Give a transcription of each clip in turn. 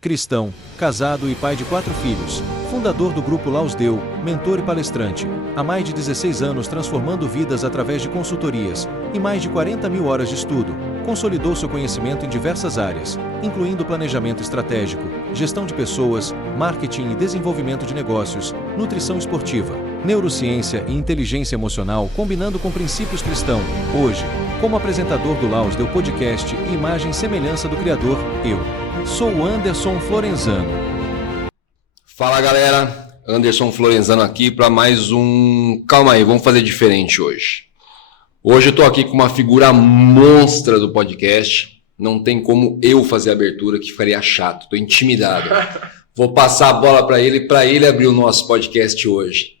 cristão, casado e pai de 4 filhos, fundador do Grupo Laus Deu, mentor e palestrante, há mais de 16 anos transformando vidas através de consultorias e mais de 40 mil horas de estudo, consolidou seu conhecimento em diversas áreas, incluindo planejamento estratégico, gestão de pessoas, marketing e desenvolvimento de negócios, nutrição esportiva, neurociência e inteligência emocional combinando com princípios cristãos. Hoje, como apresentador do Laus Deu Podcast e imagem e semelhança do Criador, eu sou o Anderson Florenzano. Fala galera, Anderson Florenzano aqui para mais um... Calma aí, vamos fazer diferente hoje. Hoje eu tô aqui com uma figura monstra do podcast. Não tem como eu fazer a abertura, que ficaria chato, tô intimidado. Vou passar a bola para ele abrir o nosso podcast hoje.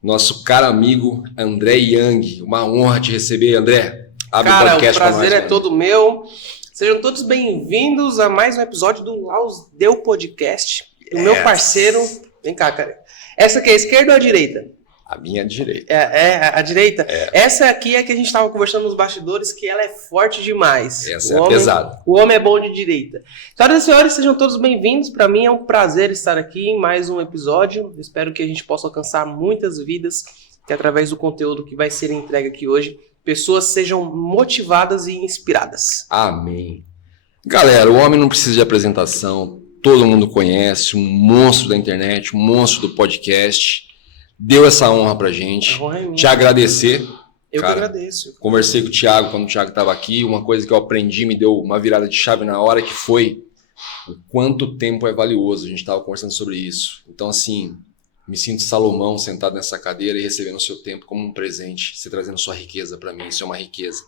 Nosso caro amigo André Young, uma honra te receber, André. Abre o podcast para nós. O prazer é todo meu. Sejam todos bem-vindos a mais um episódio do Laus Deu Podcast. O meu parceiro... Vem cá, cara. Essa aqui é a esquerda ou a direita? A minha direita. A direita? Essa aqui é que a gente estava conversando nos bastidores, que ela é forte demais. Essa é pesada. O homem é bom de direita. Senhoras e senhores, sejam todos bem-vindos. Para mim é um prazer estar aqui em mais um episódio. Espero que a gente possa alcançar muitas vidas, que através do conteúdo que vai ser entregue aqui hoje, pessoas sejam motivadas e inspiradas. Amém. Galera, o homem não precisa de apresentação. Todo mundo conhece, um monstro da internet, um monstro do podcast. Deu essa honra pra gente. Te agradecer. Eu que agradeço. Conversei com o Thiago quando o Thiago estava aqui. Uma coisa que eu aprendi, me deu uma virada de chave na hora, que foi o quanto tempo é valioso. A gente estava conversando sobre isso. Então, assim, me sinto Salomão sentado nessa cadeira e recebendo o seu tempo como um presente. Você trazendo sua riqueza para mim. Isso é uma riqueza.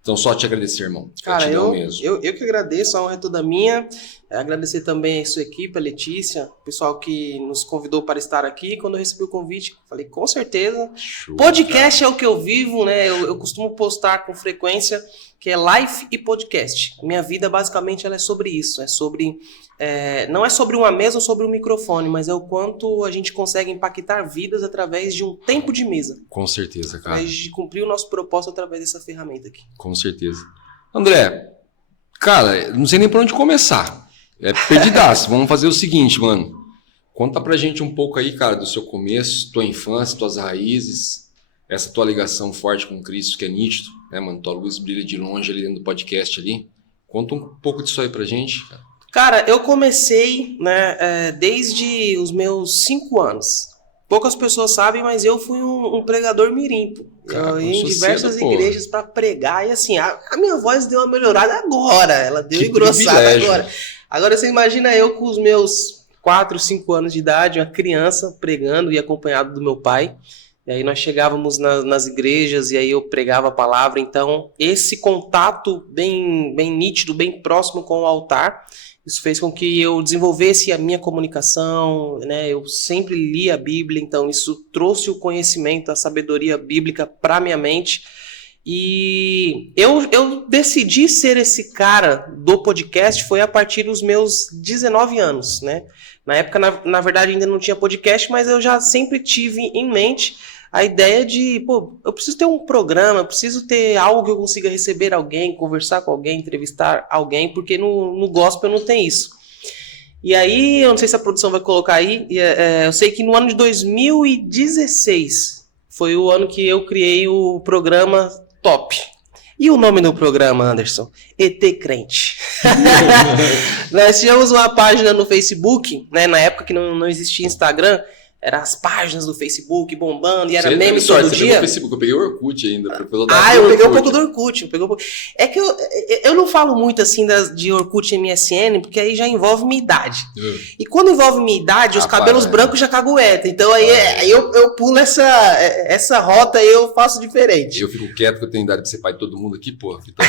Então, só te agradecer, irmão. Cara, eu que agradeço, a honra é toda minha. Agradecer também a sua equipe, a Letícia, o pessoal que nos convidou para estar aqui. Quando eu recebi o convite, falei, com certeza. Show, podcast cara. É o que eu vivo, né? Eu costumo postar com frequência, que é life e podcast. Minha vida, basicamente, ela é sobre isso. É sobre... não é sobre uma mesa ou sobre um microfone, mas é o quanto a gente consegue impactar vidas através de um tempo de mesa. Com certeza, cara. Através de cumprir o nosso propósito através dessa ferramenta aqui. Com certeza. André, cara, não sei nem por onde começar. É perdidaço. Vamos fazer o seguinte, mano. Conta pra gente um pouco aí, cara, do seu começo, tua infância, tuas raízes, essa tua ligação forte com Cristo, que é nítido, né, mano? Tua luz brilha de longe ali dentro do podcast ali. Conta um pouco disso aí pra gente, cara. Cara, eu comecei, né, desde os meus 5 anos. Poucas pessoas sabem, mas eu fui um pregador mirim. Eu ia em diversas igrejas para pregar e assim, a minha voz deu uma melhorada agora, ela deu engrossada agora. Agora você imagina eu com os meus 4, 5 anos de idade, uma criança pregando e acompanhado do meu pai. E aí nós chegávamos nas igrejas e aí eu pregava a palavra. Então esse contato bem nítido, bem próximo com o altar, isso fez com que eu desenvolvesse a minha comunicação, né? Eu sempre li a Bíblia, então isso trouxe o conhecimento, a sabedoria bíblica para minha mente. E eu decidi ser esse cara do podcast foi a partir dos meus 19 anos, né? Na época, na verdade, ainda não tinha podcast, mas eu já sempre tive em mente a ideia de, eu preciso ter um programa, eu preciso ter algo que eu consiga receber alguém, conversar com alguém, entrevistar alguém, porque no gospel não tem isso. E aí, eu não sei se a produção vai colocar aí, eu sei que no ano de 2016 foi o ano que eu criei o programa Top. E o nome do programa, Anderson? ET Crente. Nós tínhamos uma página no Facebook, né, na época que não existia Instagram, eram as páginas do Facebook bombando e era meme todo dia. Pegou o Facebook, eu peguei o Orkut ainda. Eu peguei um pouco do Orkut. É que eu não falo muito assim de Orkut e MSN, porque aí já envolve minha idade. E quando envolve minha idade, os cabelos brancos já caguetam. Então aí eu pulo essa rota e eu faço diferente. Eu fico quieto que eu tenho idade pra ser pai de todo mundo aqui, pô. Então...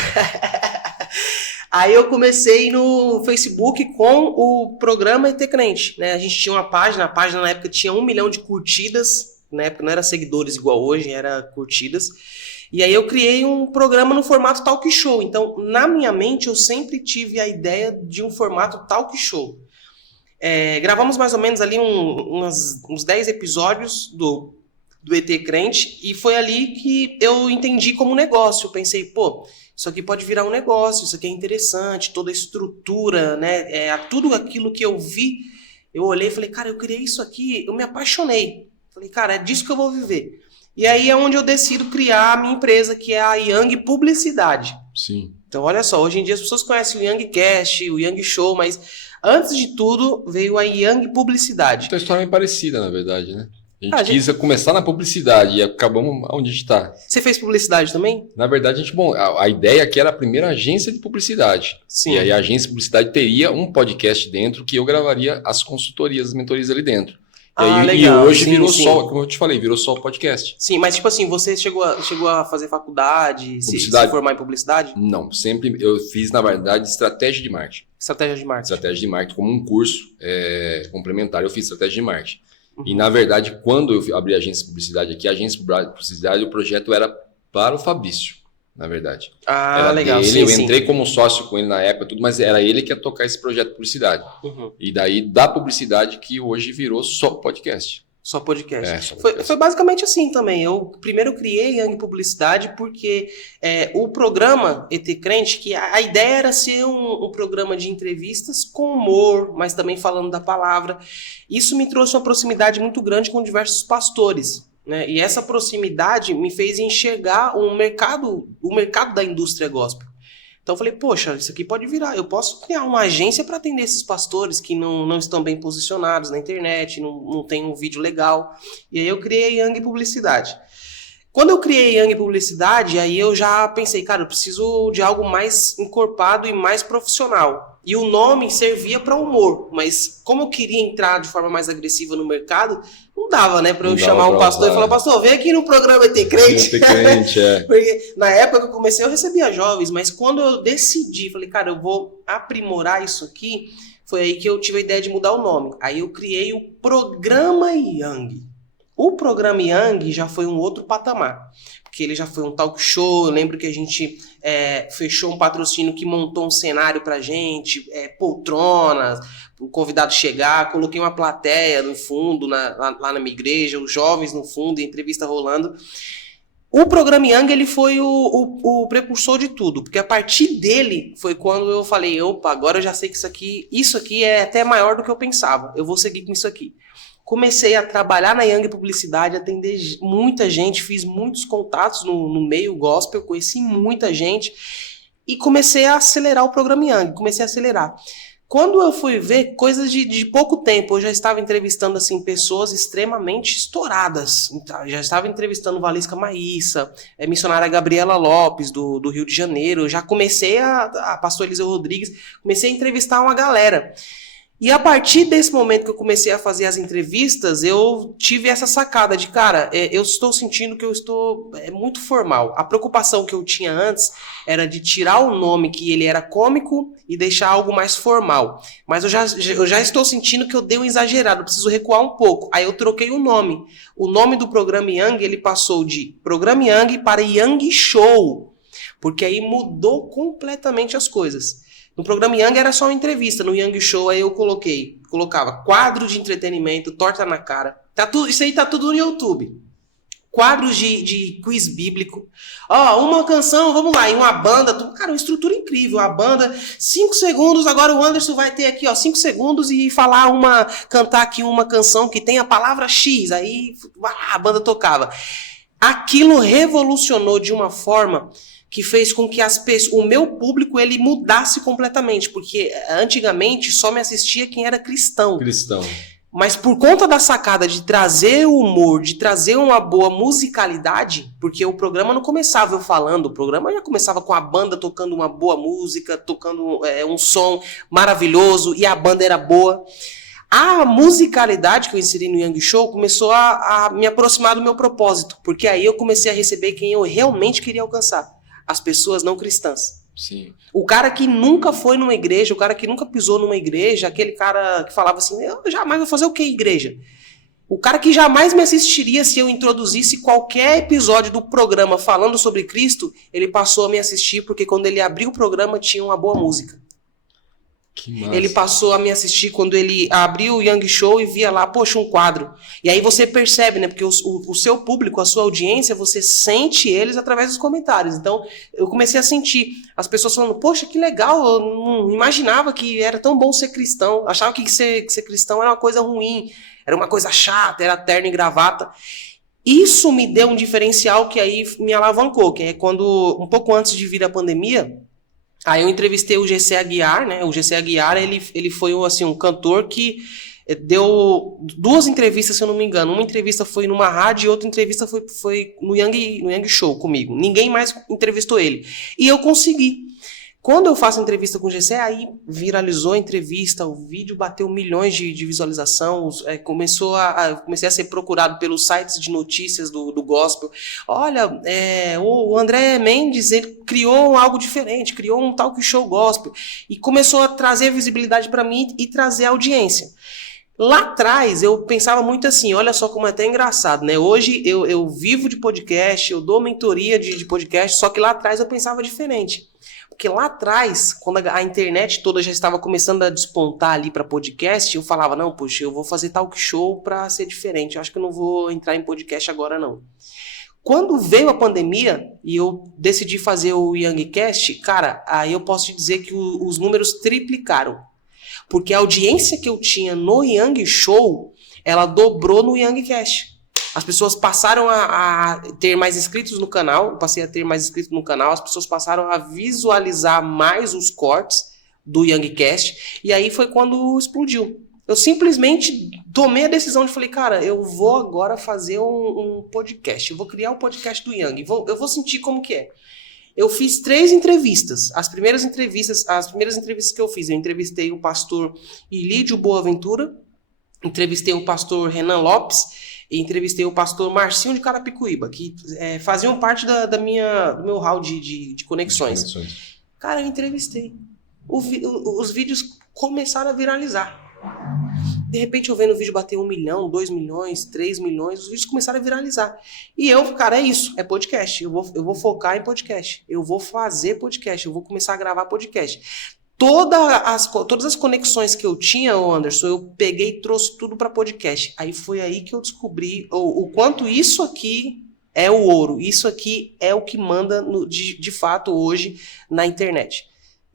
Aí eu comecei no Facebook com o programa ET Crente, né? A gente tinha uma página, a página na época tinha 1 milhão de curtidas, na época não era seguidores igual hoje, era curtidas. E aí eu criei um programa no formato talk show. Então, na minha mente, eu sempre tive a ideia de um formato talk show. Gravamos mais ou menos ali uns 10 episódios do ET Crente, e foi ali que eu entendi como negócio. Eu pensei, isso aqui pode virar um negócio, isso aqui é interessante, toda a estrutura, né? Tudo aquilo que eu vi, eu olhei e falei, cara, eu criei isso aqui, eu me apaixonei. Falei, cara, é disso que eu vou viver. E aí é onde eu decido criar a minha empresa, que é a Young Publicidade. Sim. Então, olha só, hoje em dia as pessoas conhecem o Young Cast, o Young Show, mas antes de tudo veio a Young Publicidade. Então a história é parecida, na verdade, né? A gente quis começar na publicidade e acabamos onde a gente está. Você fez publicidade também? Na verdade, a ideia aqui era a primeira agência de publicidade. Sim. E aí a agência de publicidade teria um podcast dentro que eu gravaria as consultorias, as mentorias ali dentro. Legal. E hoje sim, virou sim. só, como eu te falei, virou só podcast. Sim, mas tipo assim, você chegou a fazer faculdade, se formar em publicidade? Não, sempre eu fiz, na verdade, estratégia de marketing. Estratégia de marketing. Estratégia de marketing como um curso complementar, eu fiz estratégia de marketing. E, na verdade, quando eu abri a agência de publicidade aqui, a agência de publicidade, o projeto era para o Fabrício, na verdade. Era legal. dele, Sim, eu entrei como sócio com ele na época, tudo, mas era ele que ia tocar esse projeto de publicidade. E daí, da publicidade, que hoje virou só podcast. Só podcast. Só podcast. Foi basicamente assim também. Eu primeiro criei Young Publicidade porque o programa ET Crente, que a ideia era ser um programa de entrevistas com humor, mas também falando da palavra. Isso me trouxe uma proximidade muito grande com diversos pastores, né? E essa proximidade me fez enxergar o mercado da indústria gospel. Então eu falei, poxa, isso aqui pode virar, eu posso criar uma agência para atender esses pastores que não estão bem posicionados na internet, não tem um vídeo legal. E aí eu criei Young Publicidade. Quando eu criei Young Publicidade, aí eu já pensei, cara, eu preciso de algo mais encorpado e mais profissional. E o nome servia para humor, mas como eu queria entrar de forma mais agressiva no mercado, não dava, né, para eu chamar um pastor e falar, pastor, vem aqui no programa ET Crente. ET Crente, Porque na época que eu comecei, eu recebia jovens, mas quando eu decidi, falei, cara, eu vou aprimorar isso aqui, foi aí que eu tive a ideia de mudar o nome. Aí eu criei o Programa Young. O Programa Young já foi um outro patamar, porque ele já foi um talk show. Eu lembro que a gente fechou um patrocínio que montou um cenário pra gente, poltronas, o convidado chegar, coloquei uma plateia no fundo, lá na minha igreja, os jovens no fundo, e entrevista rolando. O Programa Young, ele foi o precursor de tudo, porque a partir dele foi quando eu falei, opa, agora eu já sei que isso aqui é até maior do que eu pensava, eu vou seguir com isso aqui. Comecei a trabalhar na Young Publicidade, atender muita gente, fiz muitos contatos no meio gospel, conheci muita gente e comecei a acelerar o Programa Young, comecei a acelerar. Quando eu fui ver, coisas de pouco tempo, eu já estava entrevistando assim, pessoas extremamente estouradas. Já estava entrevistando Valisca Maíssa, missionária Gabriela Lopes, do Rio de Janeiro. Eu já comecei a pastor Eliseu Rodrigues, comecei a entrevistar uma galera. E a partir desse momento que eu comecei a fazer as entrevistas, eu tive essa sacada de, cara, eu estou sentindo que eu estou muito formal. A preocupação que eu tinha antes era de tirar o nome, que ele era cômico, e deixar algo mais formal. Mas eu já estou sentindo que eu dei um exagerado, eu preciso recuar um pouco. Aí eu troquei o nome. O nome do Programa Young, ele passou de Programa Young para Young Show, porque aí mudou completamente as coisas. No Programa Young era só uma entrevista, no Young Show aí eu colocava quadro de entretenimento, torta na cara. Isso aí tá tudo no YouTube. Quadros de quiz bíblico. Uma canção, vamos lá, e uma banda. Cara, uma estrutura incrível. A banda, 5 segundos, agora o Anderson vai ter aqui, 5 segundos e cantar aqui uma canção que tem a palavra X. Aí a banda tocava. Aquilo revolucionou de uma forma que fez com que o meu público ele mudasse completamente, porque antigamente só me assistia quem era cristão. Mas por conta da sacada de trazer o humor, de trazer uma boa musicalidade, porque o programa não começava eu falando, o programa já começava com a banda tocando uma boa música, tocando um som maravilhoso, e a banda era boa. A musicalidade que eu inseri no Young Show começou a me aproximar do meu propósito, porque aí eu comecei a receber quem eu realmente queria alcançar. As pessoas não cristãs. Sim. O cara que nunca foi numa igreja, o cara que nunca pisou numa igreja, aquele cara que falava assim, eu jamais vou fazer o que igreja? O cara que jamais me assistiria se eu introduzisse qualquer episódio do programa falando sobre Cristo, ele passou a me assistir porque quando ele abriu o programa tinha uma boa música. Que massa. Ele passou a me assistir quando ele abriu o Yang Show e via lá, poxa, um quadro. E aí você percebe, né? Porque o seu público, a sua audiência, você sente eles através dos comentários. Então, eu comecei a sentir as pessoas falando, poxa, que legal, eu não imaginava que era tão bom ser cristão. Eu achava que ser cristão era uma coisa ruim, era uma coisa chata, era terno e gravata. Isso me deu um diferencial que aí me alavancou, que é quando, um pouco antes de vir a pandemia, aí eu entrevistei o GC Aguiar, né? O GC Aguiar, ele foi assim, um cantor que deu 2 entrevistas, se eu não me engano. Uma entrevista foi numa rádio e outra entrevista foi no Yang Show comigo. Ninguém mais entrevistou ele. E eu consegui. Quando eu faço entrevista com o GC, aí viralizou a entrevista, o vídeo bateu milhões de visualização, comecei a ser procurado pelos sites de notícias do gospel. Olha, o André Mendes, ele criou algo diferente, criou um talk show gospel, e começou a trazer visibilidade para mim e trazer audiência. Lá atrás, eu pensava muito assim, olha só como é até engraçado, né? Hoje eu vivo de podcast, eu dou mentoria de podcast, só que lá atrás eu pensava diferente. Porque lá atrás, quando a internet toda já estava começando a despontar ali para podcast, eu falava, não, poxa, eu vou fazer talk show para ser diferente, eu acho que eu não vou entrar em podcast agora não. Quando veio a pandemia e eu decidi fazer o Yangcast, cara, aí eu posso te dizer que os números triplicaram. Porque a audiência que eu tinha no Yang Show, ela dobrou no Yangcast. As pessoas passaram a ter mais inscritos no canal, eu passei a ter mais inscritos no canal, as pessoas passaram a visualizar mais os cortes do Yangcast, e aí foi quando explodiu. Eu simplesmente tomei a decisão de falei, cara, eu vou agora fazer um podcast, eu vou criar um podcast do Yang, eu vou sentir como que é. Eu fiz 3 entrevistas. As primeiras entrevistas que eu fiz, eu entrevistei o pastor Ilídio Boaventura, entrevistei o pastor Renan Lopes, e entrevistei o pastor Marcinho de Carapicuíba, que faziam parte do meu hall de conexões. Cara, eu entrevistei. Os vídeos começaram a viralizar. De repente eu vendo o vídeo bater 1 milhão, 2 milhões, 3 milhões, os vídeos começaram a viralizar. E eu, cara, é isso, é podcast. Eu vou focar em podcast. Eu vou fazer podcast, eu vou começar a gravar podcast. Todas as conexões que eu tinha, Anderson, eu peguei e trouxe tudo para podcast. Aí foi aí que eu descobri o quanto isso aqui é o ouro. Isso aqui é o que manda de fato hoje na internet.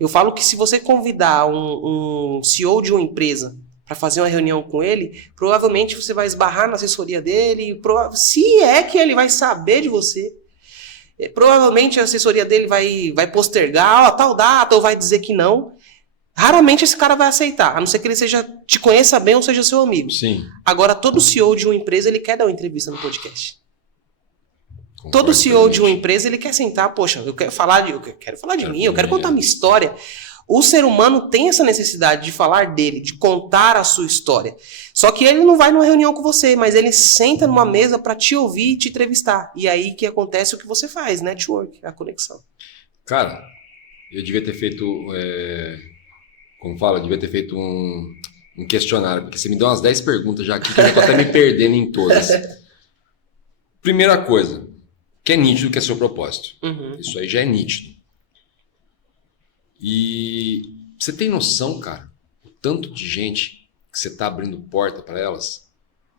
Eu falo que se você convidar um CEO de uma empresa para fazer uma reunião com ele, provavelmente você vai esbarrar na assessoria dele, se é que ele vai saber de você. Provavelmente a assessoria dele vai postergar tal data ou vai dizer que não. Raramente esse cara vai aceitar, a não ser que ele te conheça bem ou seja seu amigo. Sim. Agora, todo CEO de uma empresa, ele quer dar uma entrevista no podcast. Todo CEO de uma empresa, ele quer sentar, poxa, eu quero falar de mim, eu quero contar minha história. O ser humano tem essa necessidade de falar dele, de contar a sua história. Só que ele não vai numa reunião com você, mas ele senta numa mesa para te ouvir e te entrevistar. E aí que acontece o que você faz, network, a conexão. Cara, eu devia ter feito, devia ter feito um questionário, porque você me deu umas 10 perguntas já aqui, que eu tô até me perdendo em todas. Primeira coisa, que é nítido que é seu propósito. Uhum. Isso aí já é nítido. E você tem noção, cara, o tanto de gente que você tá abrindo porta para elas?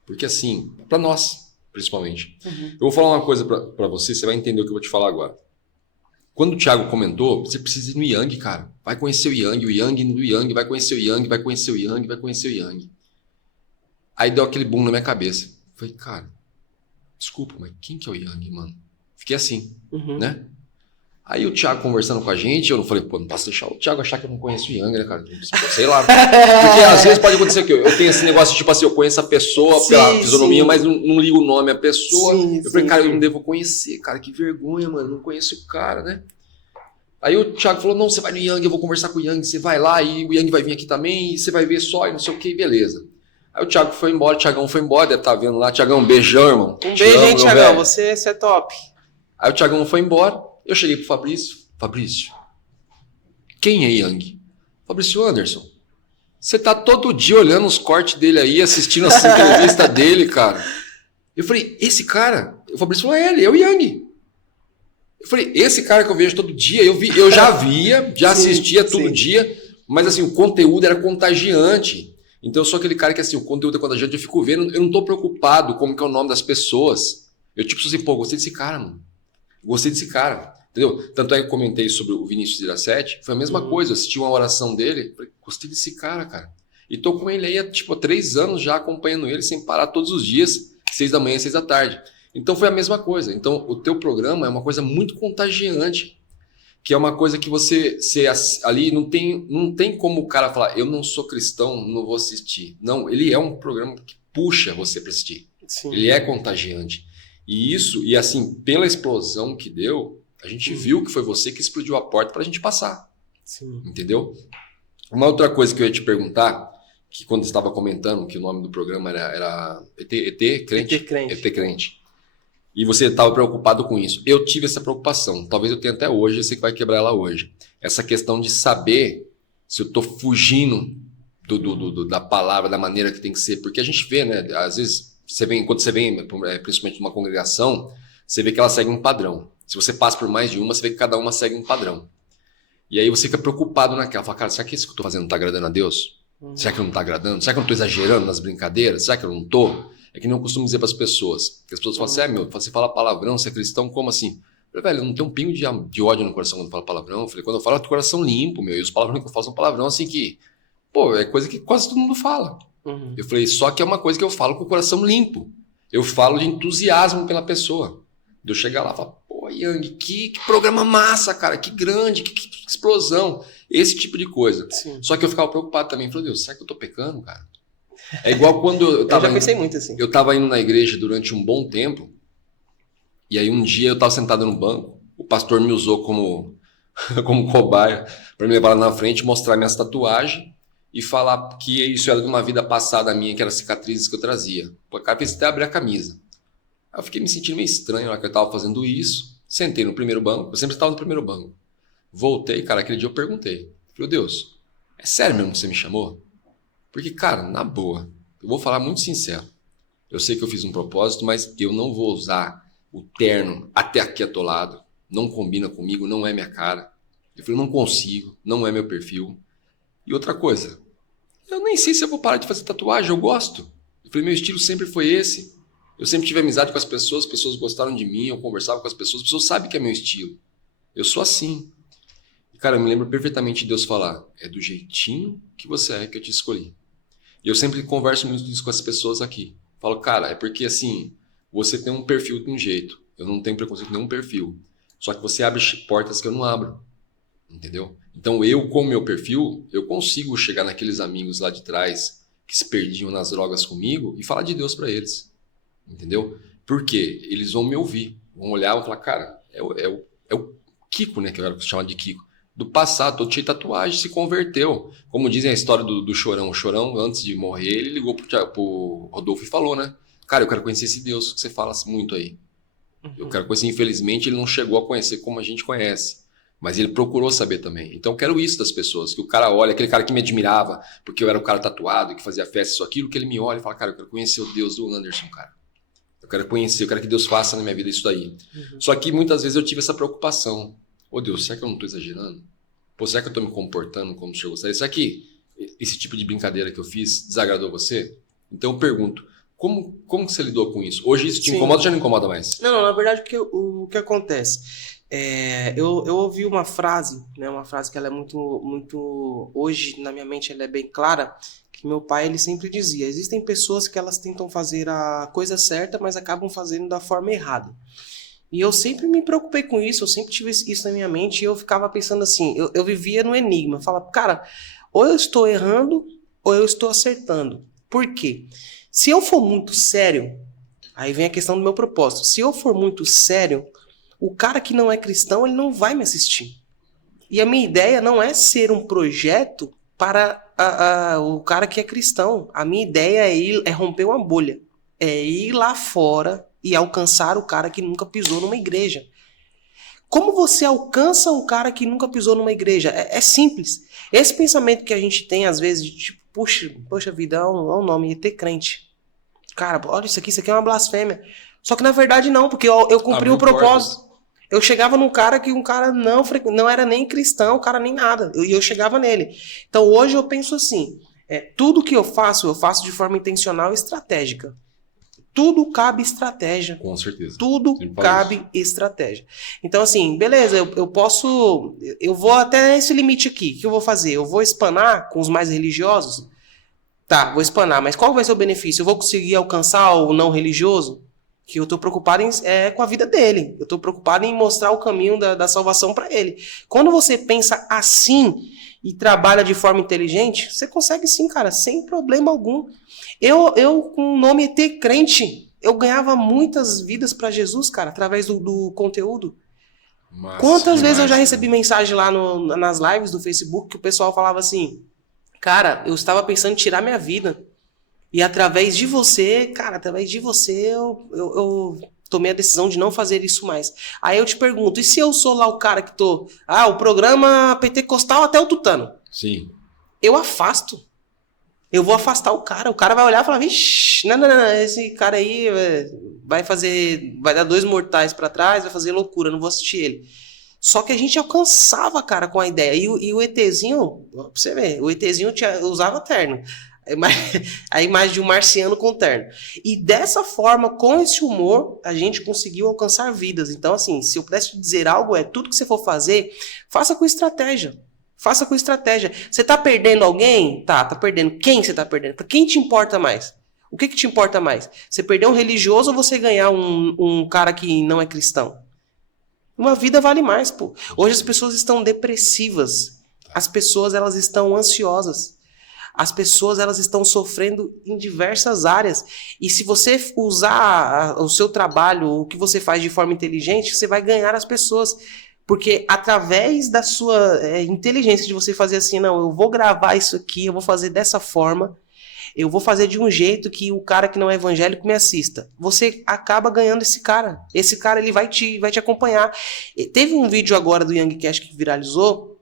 Porque assim, para nós, principalmente. Uhum. Eu vou falar uma coisa para você vai entender o que eu vou te falar agora. Quando o Thiago comentou, você precisa ir no Yang, cara. Vai conhecer o Yang, vai conhecer o Yang, vai conhecer o Yang, vai conhecer o Yang. Aí deu aquele boom na minha cabeça. Falei, cara, desculpa, mas quem que é o Yang, mano? Fiquei assim, né? Aí o Thiago conversando com a gente, eu não falei, pô, não posso deixar o Thiago achar que eu não conheço o Yang, né, cara? Sei lá. Porque às vezes pode acontecer que eu tenho esse negócio, tipo assim, eu conheço a pessoa pela fisionomia, mas não ligo o nome à pessoa. Eu falei, cara, eu não devo conhecer, cara, que vergonha, mano, não conheço o cara, né? Aí o Thiago falou, não, você vai no Yang, eu vou conversar com o Yang, você vai lá e o Yang vai vir aqui também, e você vai ver só, e não sei o que, beleza. Aí o Thiago foi embora, o Thiagão foi embora, deve estar vendo lá. Thiagão, um beijão, irmão. Um beijo, hein, Thiagão, você é top. Aí o Thiagão foi embora. Eu cheguei pro Fabrício, quem é Yang? Fabrício Anderson, você tá todo dia olhando os cortes dele aí, assistindo as entrevistas dele, cara. Eu falei, esse cara? O Fabrício falou, é o Yang. Eu falei, esse cara que eu vejo todo dia, eu já via, já assistia todo dia, Mas assim, o conteúdo era contagiante. Então eu sou aquele cara que assim, o conteúdo é contagiante, eu fico vendo, eu não tô preocupado como que é o nome das pessoas. Eu tipo assim, pô, gostei desse cara, mano. Gostei desse cara. Entendeu? Tanto é que eu comentei sobre o Vinícius Iracete, foi a mesma coisa, eu assisti uma oração dele, falei, gostei desse cara, cara. E tô com ele aí há 3 anos já acompanhando ele sem parar todos os dias, 6 da manhã, 6 da tarde. Então foi a mesma coisa. Então o teu programa é uma coisa muito contagiante, que é uma coisa que você ali não tem como o cara falar, eu não sou cristão, não vou assistir. Não, ele é um programa que puxa você para assistir. Sim. Ele é contagiante. E assim, pela explosão que deu, a gente viu que foi você que explodiu a porta pra gente passar. Sim. Entendeu? Uma outra coisa que eu ia te perguntar, que quando você estava comentando que o nome do programa era ET Crente. ET Crente. E você estava preocupado com isso. Eu tive essa preocupação. Talvez eu tenha até hoje, eu sei que vai quebrar ela hoje. Essa questão de saber se eu estou fugindo da palavra, da maneira que tem que ser. Porque a gente vê, né? Às vezes, quando você vem, principalmente numa congregação, você vê que ela segue um padrão. Se você passa por mais de uma, você vê que cada uma segue um padrão. E aí você fica preocupado naquela. Fala, cara, será que isso que eu estou fazendo não está agradando a Deus? Será que eu não estou agradando? Será que eu não estou exagerando nas brincadeiras? Será que eu não estou? É que nem eu costumo dizer para as pessoas. Que as pessoas falam assim, você fala palavrão, você é cristão, como assim? Eu falei, velho, não tem um pingo de ódio no coração quando eu falo palavrão. Eu falei, quando eu falo, é do coração limpo, meu. E os palavrões que eu falo são palavrão assim que, pô, é coisa que quase todo mundo fala. Eu falei, só que é uma coisa que eu falo com o coração limpo. Eu falo de entusiasmo pela pessoa. De eu chegar lá e falar, pô, Yang, que programa massa, cara, que grande, que explosão. Esse tipo de coisa. Sim. Só que eu ficava preocupado também. Falei, Deus, será que eu tô pecando, cara? É igual quando eu tava. Eu já pensei muito assim. Eu tava indo na igreja durante um bom tempo. E aí um dia eu tava sentado no banco. O pastor me usou como cobaia para me levar lá na frente, mostrar minhas tatuagens e falar que isso era de uma vida passada minha, que eram cicatrizes que eu trazia. O cara fez até abrir a camisa. Aí eu fiquei me sentindo meio estranho na hora que eu tava fazendo isso. Sentei no primeiro banco. Eu sempre estava no primeiro banco. Voltei, cara, aquele dia eu perguntei. Falei, Deus, é sério mesmo que você me chamou? Porque, cara, na boa, eu vou falar muito sincero. Eu sei que eu fiz um propósito, mas eu não vou usar o terno até aqui atolado. Não combina comigo, não é minha cara. Eu falei, não consigo, não é meu perfil. E outra coisa, eu nem sei se eu vou parar de fazer tatuagem, eu gosto. Eu falei, meu estilo sempre foi esse. Eu sempre tive amizade com as pessoas gostaram de mim, eu conversava com as pessoas sabem que é meu estilo. Eu sou assim. E, cara, eu me lembro perfeitamente de Deus falar, é do jeitinho que você é que eu te escolhi. E eu sempre converso muito disso com as pessoas aqui. Falo, cara, é porque assim, você tem um perfil de um jeito. Eu não tenho preconceito com nenhum perfil. Só que você abre portas que eu não abro. Entendeu? Então eu, com o meu perfil, eu consigo chegar naqueles amigos lá de trás que se perdiam nas drogas comigo e falar de Deus pra eles. Entendeu? Por quê? Eles vão me ouvir. Vão olhar e vão falar, cara, é o Kiko, né? Que eu era chamado de Kiko. Do passado, todo cheio de tatuagem, se converteu. Como dizem a história do Chorão. O Chorão, antes de morrer, ele ligou pro Rodolfo e falou, né? Cara, eu quero conhecer esse Deus que você fala muito aí. Eu quero conhecer. Infelizmente, ele não chegou a conhecer como a gente conhece. Mas ele procurou saber também. Então, eu quero isso das pessoas. Que o cara olha, aquele cara que me admirava, porque eu era um cara tatuado, que fazia festa, isso, aquilo, que ele me olha e fala, cara, eu quero conhecer o Deus do Anderson, cara. Eu quero conhecer, eu quero que Deus faça na minha vida isso daí. Só que muitas vezes eu tive essa preocupação. Ô Deus, será que eu não estou exagerando? Pô, será que eu estou me comportando como o senhor gostaria? Será que esse tipo de brincadeira que eu fiz desagradou você? Então eu pergunto, como que você lidou com isso? Hoje isso te incomoda ou já não incomoda mais? Não, na verdade o que acontece? Eu ouvi uma frase, né, uma frase que ela é muito... Hoje, na minha mente, ela é bem clara, que meu pai ele sempre dizia, existem pessoas que elas tentam fazer a coisa certa, mas acabam fazendo da forma errada. E eu sempre me preocupei com isso, eu sempre tive isso na minha mente e eu ficava pensando assim, eu vivia no enigma, eu falava, cara, ou eu estou errando ou eu estou acertando. Por quê? Se eu for muito sério, aí vem a questão do meu propósito, se eu for muito sério, o cara que não é cristão, ele não vai me assistir. E a minha ideia não é ser um projeto para o cara que é cristão. A minha ideia é romper uma bolha, é ir lá fora e alcançar o cara que nunca pisou numa igreja. Como você alcança um cara que nunca pisou numa igreja? É simples. Esse pensamento que a gente tem, às vezes, de tipo, poxa vida, é um nome, ET Crente. Cara, olha, isso aqui é uma blasfêmia. Só que na verdade não, porque eu cumpri o propósito. Eu chegava num cara que um cara não era nem cristão, o cara nem nada. E eu chegava nele. Então hoje eu penso assim, tudo que eu faço de forma intencional e estratégica. Tudo cabe estratégia. Com certeza. Tudo cabe estratégia. Então, assim, beleza, eu vou até esse limite aqui. O que eu vou fazer? Eu vou espanar com os mais religiosos? Tá, vou espanar, mas qual vai ser o benefício? Eu vou conseguir alcançar o não religioso? Que eu tô preocupado com a vida dele. Eu tô preocupado em mostrar o caminho da salvação para ele. Quando você pensa assim e trabalha de forma inteligente, você consegue sim, cara, sem problema algum. Eu com o nome ET Crente, eu ganhava muitas vidas para Jesus, cara, através do conteúdo. Massa, quantas vezes eu já recebi mensagem lá nas lives do Facebook que o pessoal falava assim, cara, eu estava pensando em tirar minha vida. E através de você, cara, eu tomei a decisão de não fazer isso mais. Aí eu te pergunto, e se eu sou lá o cara que tô... o programa pentecostal até o tutano. Sim. Eu afasto. Eu vou afastar o cara vai olhar e falar, vixi, não, esse cara aí vai dar 2 mortais pra trás, vai fazer loucura, não vou assistir ele. Só que a gente alcançava, cara, com a ideia. E o ETzinho, pra você ver, o ETzinho usava terno. A imagem de um marciano com terno. E dessa forma, com esse humor, a gente conseguiu alcançar vidas. Então, assim, se eu pudesse te dizer algo, tudo que você for fazer, faça com estratégia. Faça com estratégia. Você tá perdendo alguém? Tá perdendo. Quem você tá perdendo? Pra quem te importa mais? O que te importa mais? Você perder um religioso ou você ganhar um cara que não é cristão? Uma vida vale mais, pô. Hoje as pessoas estão depressivas. As pessoas, elas estão ansiosas. As pessoas, elas estão sofrendo em diversas áreas. E se você usar o seu trabalho, o que você faz de forma inteligente, você vai ganhar as pessoas. Porque através da sua inteligência de você fazer assim, não, eu vou gravar isso aqui, eu vou fazer dessa forma, eu vou fazer de um jeito que o cara que não é evangélico me assista. Você acaba ganhando esse cara. Esse cara, ele vai te acompanhar. Teve um vídeo agora do Youngcast que viralizou,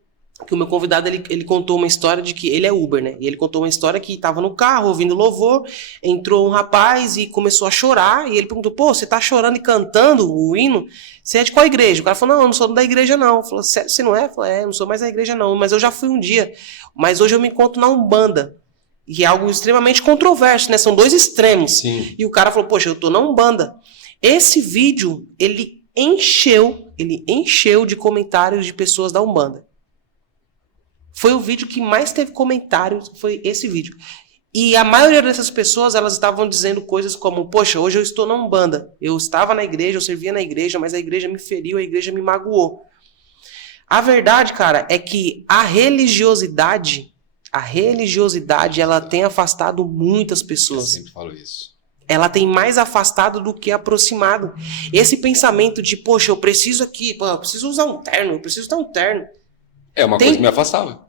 que o meu convidado, ele contou uma história de que ele é Uber, né? E ele contou uma história que estava no carro, ouvindo louvor, entrou um rapaz e começou a chorar, e ele perguntou, pô, você tá chorando e cantando o hino? Você é de qual igreja? O cara falou, não, eu não sou da igreja não. Falou, sério, você não é? Falou, eu não sou mais da igreja não, mas eu já fui um dia. Mas hoje eu me encontro na Umbanda. E é algo extremamente controverso, né? São 2 extremos. Sim. E o cara falou, poxa, eu tô na Umbanda. Esse vídeo, ele encheu de comentários de pessoas da Umbanda. Foi o vídeo que mais teve comentários, foi esse vídeo. E a maioria dessas pessoas, elas estavam dizendo coisas como, poxa, hoje eu estou na Umbanda. Eu estava na igreja, eu servia na igreja, mas a igreja me feriu, a igreja me magoou. A verdade, cara, é que a religiosidade, ela tem afastado muitas pessoas. Eu sempre falo isso. Ela tem mais afastado do que aproximado. Esse pensamento de, poxa, eu preciso usar um terno, eu preciso dar um terno. É uma coisa que me afastava.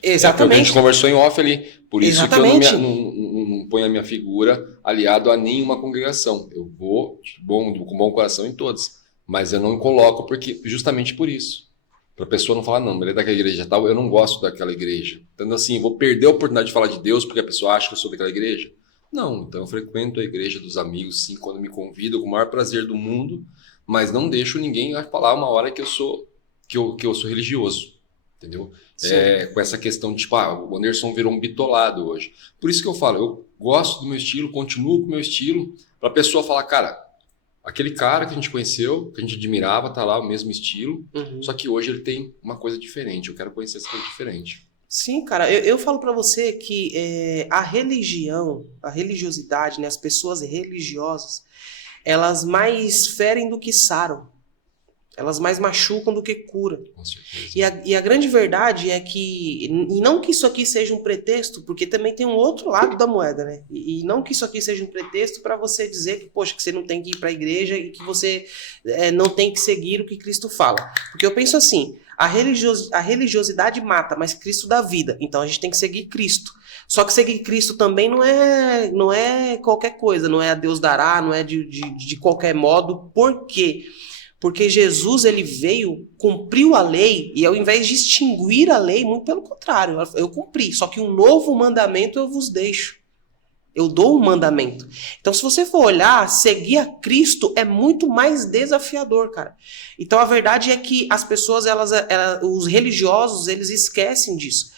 Exatamente. A gente conversou em off ali. Por isso Exatamente. que eu não ponho a minha figura aliado a nenhuma congregação. Eu vou com bom coração em todas. Mas eu não coloco justamente por isso. Para a pessoa não falar, não, ele é daquela igreja tal, eu não gosto daquela igreja. Então, assim, vou perder a oportunidade de falar de Deus porque a pessoa acha que eu sou daquela igreja? Não, então eu frequento a igreja dos amigos, sim, quando me convidam, com o maior prazer do mundo, mas não deixo ninguém falar uma hora que eu sou religioso. Entendeu? Com essa questão de, o Anderson virou um bitolado hoje. Por isso que eu falo, eu gosto do meu estilo, continuo com o meu estilo, para a pessoa falar, cara, aquele cara que a gente conheceu, que a gente admirava, tá lá, o mesmo estilo, só que hoje ele tem uma coisa diferente, eu quero conhecer essa coisa diferente. Sim, cara, eu falo para você que a religiosidade, né, as pessoas religiosas, elas mais ferem do que saram. Elas mais machucam do que curam. Com certeza. E a grande verdade é que... E não que isso aqui seja um pretexto, porque também tem um outro lado da moeda, né? E não que isso aqui seja um pretexto para você dizer que, poxa, que você não tem que ir para a igreja e que você não tem que seguir o que Cristo fala. Porque eu penso assim, a religiosidade mata, mas Cristo dá vida. Então a gente tem que seguir Cristo. Só que seguir Cristo também não é qualquer coisa, não é a Deus dará, não é de qualquer modo. Por quê? Porque Jesus, ele veio, cumpriu a lei, e ao invés de extinguir a lei, muito pelo contrário, eu cumpri. Só que um novo mandamento eu vos deixo. Eu dou um mandamento. Então, se você for olhar, seguir a Cristo é muito mais desafiador, cara. Então, a verdade é que as pessoas, os religiosos, eles esquecem disso.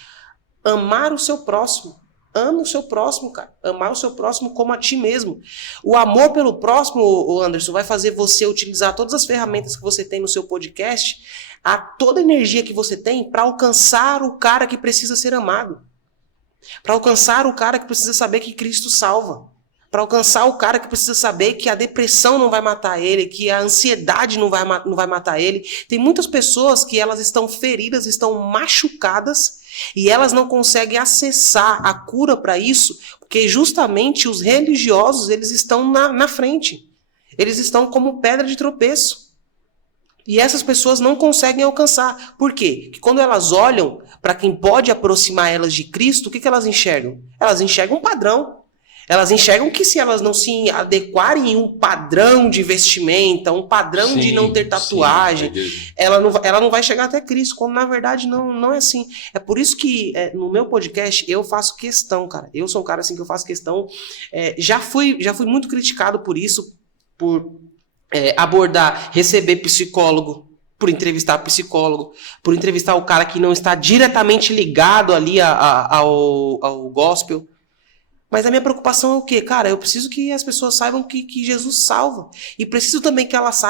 Amar o seu próximo. Ama o seu próximo, cara. Amar o seu próximo como a ti mesmo. O amor pelo próximo, Anderson, vai fazer você utilizar todas as ferramentas que você tem no seu podcast, toda a energia que você tem para alcançar o cara que precisa ser amado. Para alcançar o cara que precisa saber que Cristo salva. Para alcançar o cara que precisa saber que a depressão não vai matar ele, que a ansiedade não vai matar ele. Tem muitas pessoas que elas estão feridas, estão machucadas, e elas não conseguem acessar a cura para isso, porque justamente os religiosos, eles estão na frente. Eles estão como pedra de tropeço. E essas pessoas não conseguem alcançar. Por quê? Porque quando elas olham para quem pode aproximar elas de Cristo, o que elas enxergam? Elas enxergam um padrão. Elas enxergam que se elas não se adequarem em um padrão de vestimenta, um padrão de não ter tatuagem, ela não vai chegar até Cristo, quando na verdade não é assim. É por isso que no meu podcast eu faço questão, cara. Eu sou um cara assim que eu faço questão. Já fui muito criticado por isso, por receber psicólogo, por entrevistar psicólogo, por entrevistar o cara que não está diretamente ligado ali ao gospel. Mas a minha preocupação é o quê? Cara, eu preciso que as pessoas saibam que Jesus salva. E preciso também que elas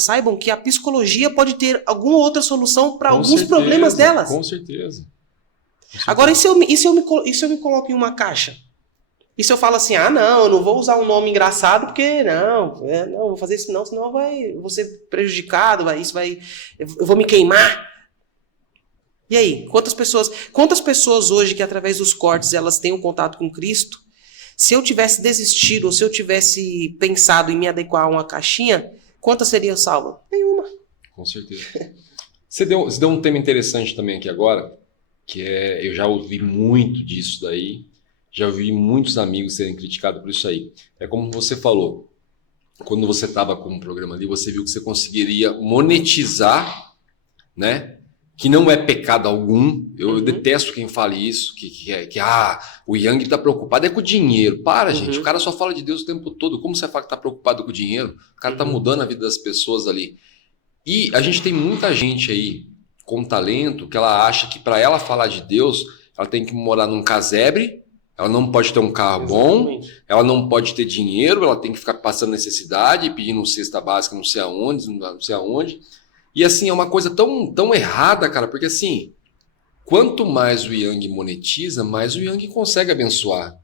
saibam que a psicologia pode ter alguma outra solução para alguns problemas delas. Com certeza. Agora, e se eu me coloco em uma caixa? E se eu falo assim, não, eu não vou usar um nome engraçado, porque não vou fazer isso não, senão eu vou ser prejudicado, eu vou me queimar. E aí, quantas pessoas hoje que através dos cortes elas têm um contato com Cristo, se eu tivesse desistido ou se eu tivesse pensado em me adequar a uma caixinha, quantas seriam salvas? Nenhuma. Com certeza. Você deu um tema interessante também aqui agora, que eu já ouvi muito disso daí, já ouvi muitos amigos serem criticados por isso aí. É como você falou, quando você estava com um programa ali, você viu que você conseguiria monetizar, né? Que não é pecado algum. Eu detesto quem fale isso, que o Yang está preocupado com o dinheiro. Gente, o cara só fala de Deus o tempo todo. Como você fala que está preocupado com o dinheiro? O cara está mudando a vida das pessoas ali. E a gente tem muita gente aí com talento que ela acha que para ela falar de Deus, ela tem que morar num casebre, ela não pode ter um carro bom, ela não pode ter dinheiro, ela tem que ficar passando necessidade, pedindo cesta básica não sei aonde. E assim, é uma coisa tão errada, cara, porque assim, quanto mais o Yang monetiza, mais o Yang consegue abençoar.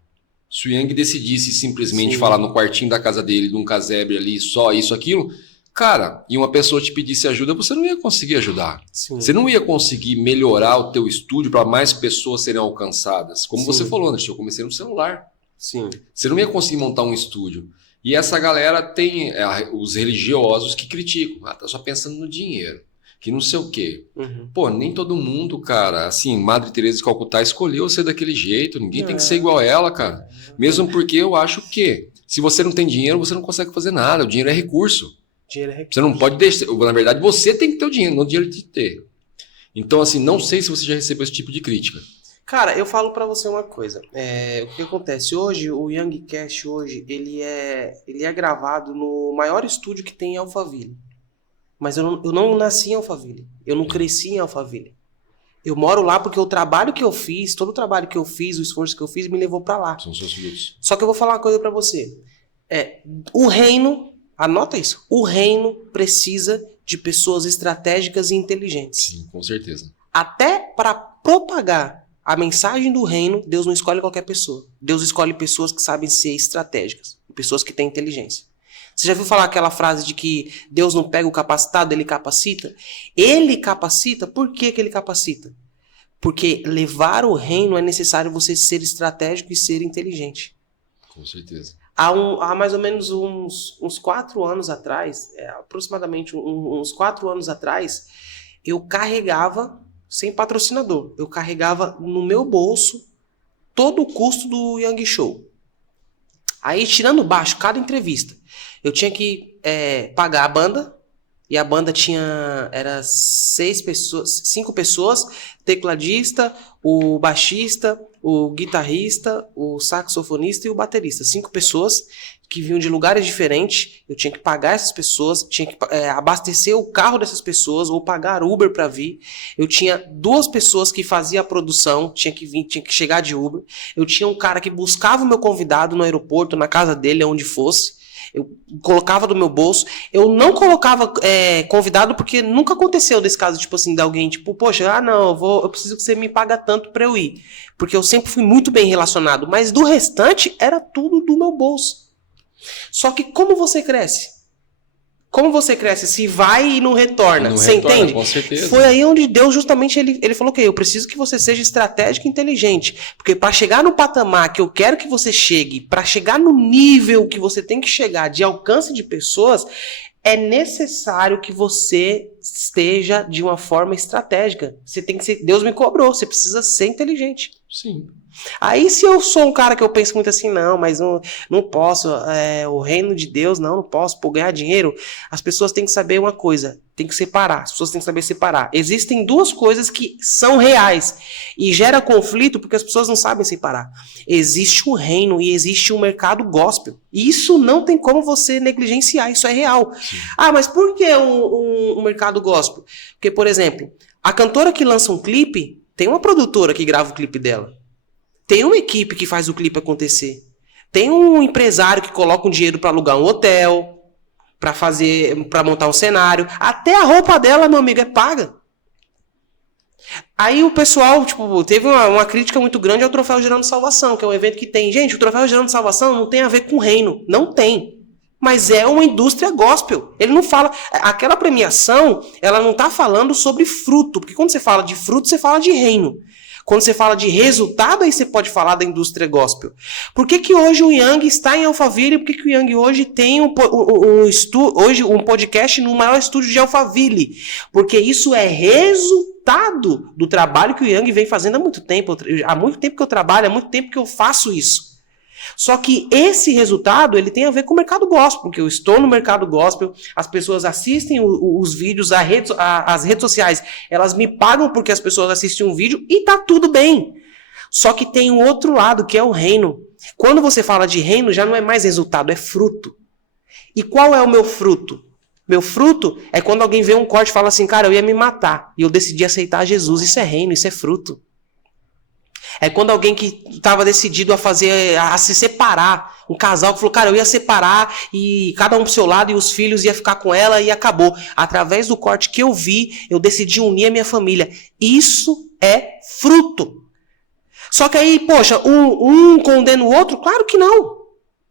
Se o Yang decidisse simplesmente falar no quartinho da casa dele, de um casebre ali, só isso, aquilo, cara, e uma pessoa te pedisse ajuda, você não ia conseguir ajudar. Sim. Você não ia conseguir melhorar o teu estúdio para mais pessoas serem alcançadas. Como você falou, Anderson, eu comecei no celular. Sim. Você não ia conseguir montar um estúdio. E essa galera tem os religiosos que criticam. Tá só pensando no dinheiro, que não sei o quê. Pô, nem todo mundo, cara, assim, Madre Teresa de Calcutá escolheu ser daquele jeito. Ninguém tem que ser igual a ela, cara. Mesmo porque eu acho que se você não tem dinheiro, você não consegue fazer nada. O dinheiro é recurso. Você não pode deixar. Na verdade, você tem que ter o dinheiro, não o dinheiro de ter. Então, assim, não sei se você já recebeu esse tipo de crítica. Cara, eu falo pra você uma coisa. O que acontece hoje, o Yangcast hoje, ele é gravado no maior estúdio que tem em Alphaville. Mas eu não nasci em Alphaville. Eu não cresci em Alphaville. Eu moro lá porque o trabalho que eu fiz, todo o trabalho que eu fiz, o esforço que eu fiz, me levou pra lá. São seus filhos. Só que eu vou falar uma coisa pra você. O reino, anota isso, o reino precisa de pessoas estratégicas e inteligentes. Sim, com certeza. Até para propagar a mensagem do reino, Deus não escolhe qualquer pessoa. Deus escolhe pessoas que sabem ser estratégicas, pessoas que têm inteligência. Você já viu falar aquela frase de que Deus não pega o capacitado, ele capacita? Ele capacita, por que ele capacita? Porque levar o reino é necessário você ser estratégico e ser inteligente. Com certeza. Há mais ou menos uns 4 anos atrás, aproximadamente uns 4 anos atrás, eu carregava, sem patrocinador, eu carregava no meu bolso todo o custo do Yang Show. Aí, tirando baixo, cada entrevista, eu tinha que pagar a banda, e a banda era 5 pessoas, tecladista, o baixista, o guitarrista, o saxofonista e o baterista. 5 pessoas que vinham de lugares diferentes. Eu tinha que pagar essas pessoas, tinha que abastecer o carro dessas pessoas ou pagar Uber para vir. Eu tinha 2 pessoas que faziam a produção, tinha que chegar de Uber. Eu tinha um cara que buscava o meu convidado no aeroporto, na casa dele, onde fosse. Eu colocava do meu bolso. Eu não colocava convidado porque nunca aconteceu desse caso, tipo assim, de alguém, tipo, poxa, não, eu preciso que você me paga tanto pra eu ir. Porque eu sempre fui muito bem relacionado. Mas do restante, era tudo do meu bolso. Só que como você cresce? Como você cresce se vai e não retorna? Você entende? Com certeza. Foi aí onde Deus justamente ele falou que eu preciso que você seja estratégico e inteligente. Porque para chegar no patamar que eu quero que você chegue, para chegar no nível que você tem que chegar de alcance de pessoas, é necessário que você esteja de uma forma estratégica. Você tem que ser, Deus me cobrou, você precisa ser inteligente. Sim. Aí se eu sou um cara que eu penso muito assim, não, mas não posso, o reino de Deus, não posso, por ganhar dinheiro, as pessoas têm que saber uma coisa, tem que separar, as pessoas têm que saber separar. Existem 2 coisas que são reais e gera conflito porque as pessoas não sabem separar. Existe um reino e existe um mercado gospel. Isso não tem como você negligenciar, isso é real. Sim. Ah, mas por que um mercado gospel? Porque, por exemplo, a cantora que lança um clipe, tem uma produtora que grava o clipe dela. Tem uma equipe que faz o clipe acontecer. Tem um empresário que coloca um dinheiro para alugar um hotel, para montar um cenário. Até a roupa dela, meu amigo, é paga. Aí o pessoal, tipo, teve uma crítica muito grande ao Troféu Gerando Salvação, que é um evento que tem. Gente, o Troféu Gerando Salvação não tem a ver com reino. Não tem. Mas é uma indústria gospel. Ele não fala... Aquela premiação, ela não está falando sobre fruto. Porque quando você fala de fruto, você fala de reino. Quando você fala de resultado, aí você pode falar da indústria gospel. Por que hoje o Yang está em Alphaville? Por que o Yang hoje tem um podcast no maior estúdio de Alphaville? Porque isso é resultado do trabalho que o Yang vem fazendo há muito tempo. Há muito tempo que eu trabalho, há muito tempo que eu faço isso. Só que esse resultado, ele tem a ver com o mercado gospel, porque eu estou no mercado gospel, as pessoas assistem os vídeos, as redes sociais, elas me pagam porque as pessoas assistem um vídeo e tá tudo bem. Só que tem um outro lado, que é o reino. Quando você fala de reino, já não é mais resultado, é fruto. E qual é o meu fruto? Meu fruto é quando alguém vê um corte e fala assim, cara, eu ia me matar, e eu decidi aceitar Jesus. Isso é reino, isso é fruto. É quando alguém que estava decidido a se separar, um casal que falou, cara, eu ia separar e cada um pro seu lado e os filhos ia ficar com ela e acabou. Através do corte que eu vi, eu decidi unir a minha família. Isso é fruto. Só que aí, poxa, um condena o outro? Claro que não.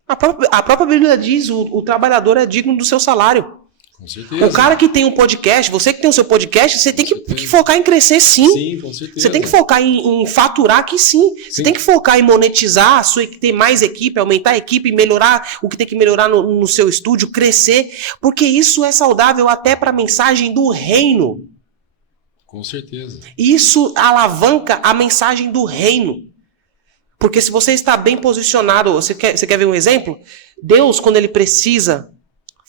A própria Bíblia diz, o trabalhador é digno do seu salário. Com certeza. O cara que tem um podcast, você que tem o seu podcast, você tem que focar em crescer sim. Sim, com certeza. Você tem que focar em faturar que sim. Você tem que focar em monetizar, ter mais equipe, aumentar a equipe, melhorar o que tem que melhorar no seu estúdio, crescer. Porque isso é saudável até para a mensagem do reino. Com certeza. Isso alavanca a mensagem do reino. Porque se você está bem posicionado, você quer ver um exemplo? Deus, quando ele precisa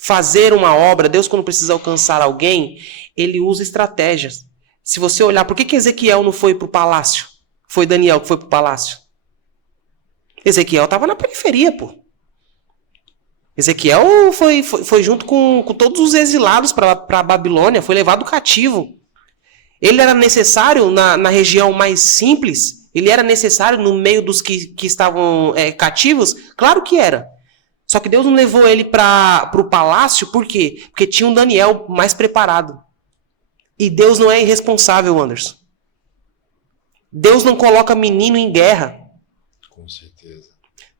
fazer uma obra, Deus quando precisa alcançar alguém, ele usa estratégias. Se você olhar, por que Ezequiel não foi para o palácio? Foi Daniel que foi para o palácio. Ezequiel estava na periferia, pô. Ezequiel foi junto com todos os exilados para a Babilônia, foi levado cativo. Ele era necessário na região mais simples? Ele era necessário no meio dos que estavam cativos? Claro que era. Só que Deus não levou ele para o palácio, por quê? Porque tinha um Daniel mais preparado. E Deus não é irresponsável, Anderson. Deus não coloca menino em guerra. Com certeza.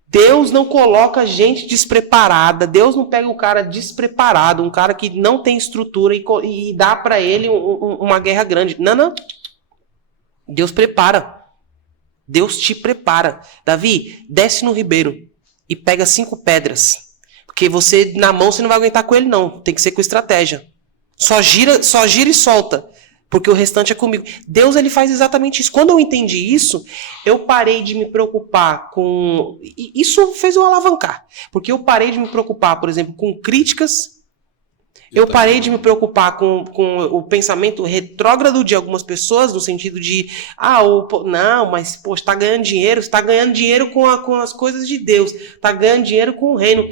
Deus não coloca gente despreparada. Deus não pega o cara despreparado, um cara que não tem estrutura e dá para ele uma guerra grande. Não. Deus prepara. Deus te prepara. Davi, desce no ribeiro e pega 5 pedras. Porque você, na mão, você não vai aguentar com ele, não. Tem que ser com estratégia. Só gira e solta. Porque o restante é comigo. Deus, ele faz exatamente isso. Quando eu entendi isso, eu parei de me preocupar com... Isso fez eu alavancar. Porque eu parei de me preocupar, por exemplo, com críticas. Eu parei de me preocupar com o pensamento retrógrado de algumas pessoas, no sentido de, não, mas, pô, você tá ganhando dinheiro, você tá ganhando dinheiro com as coisas de Deus, tá ganhando dinheiro com o reino.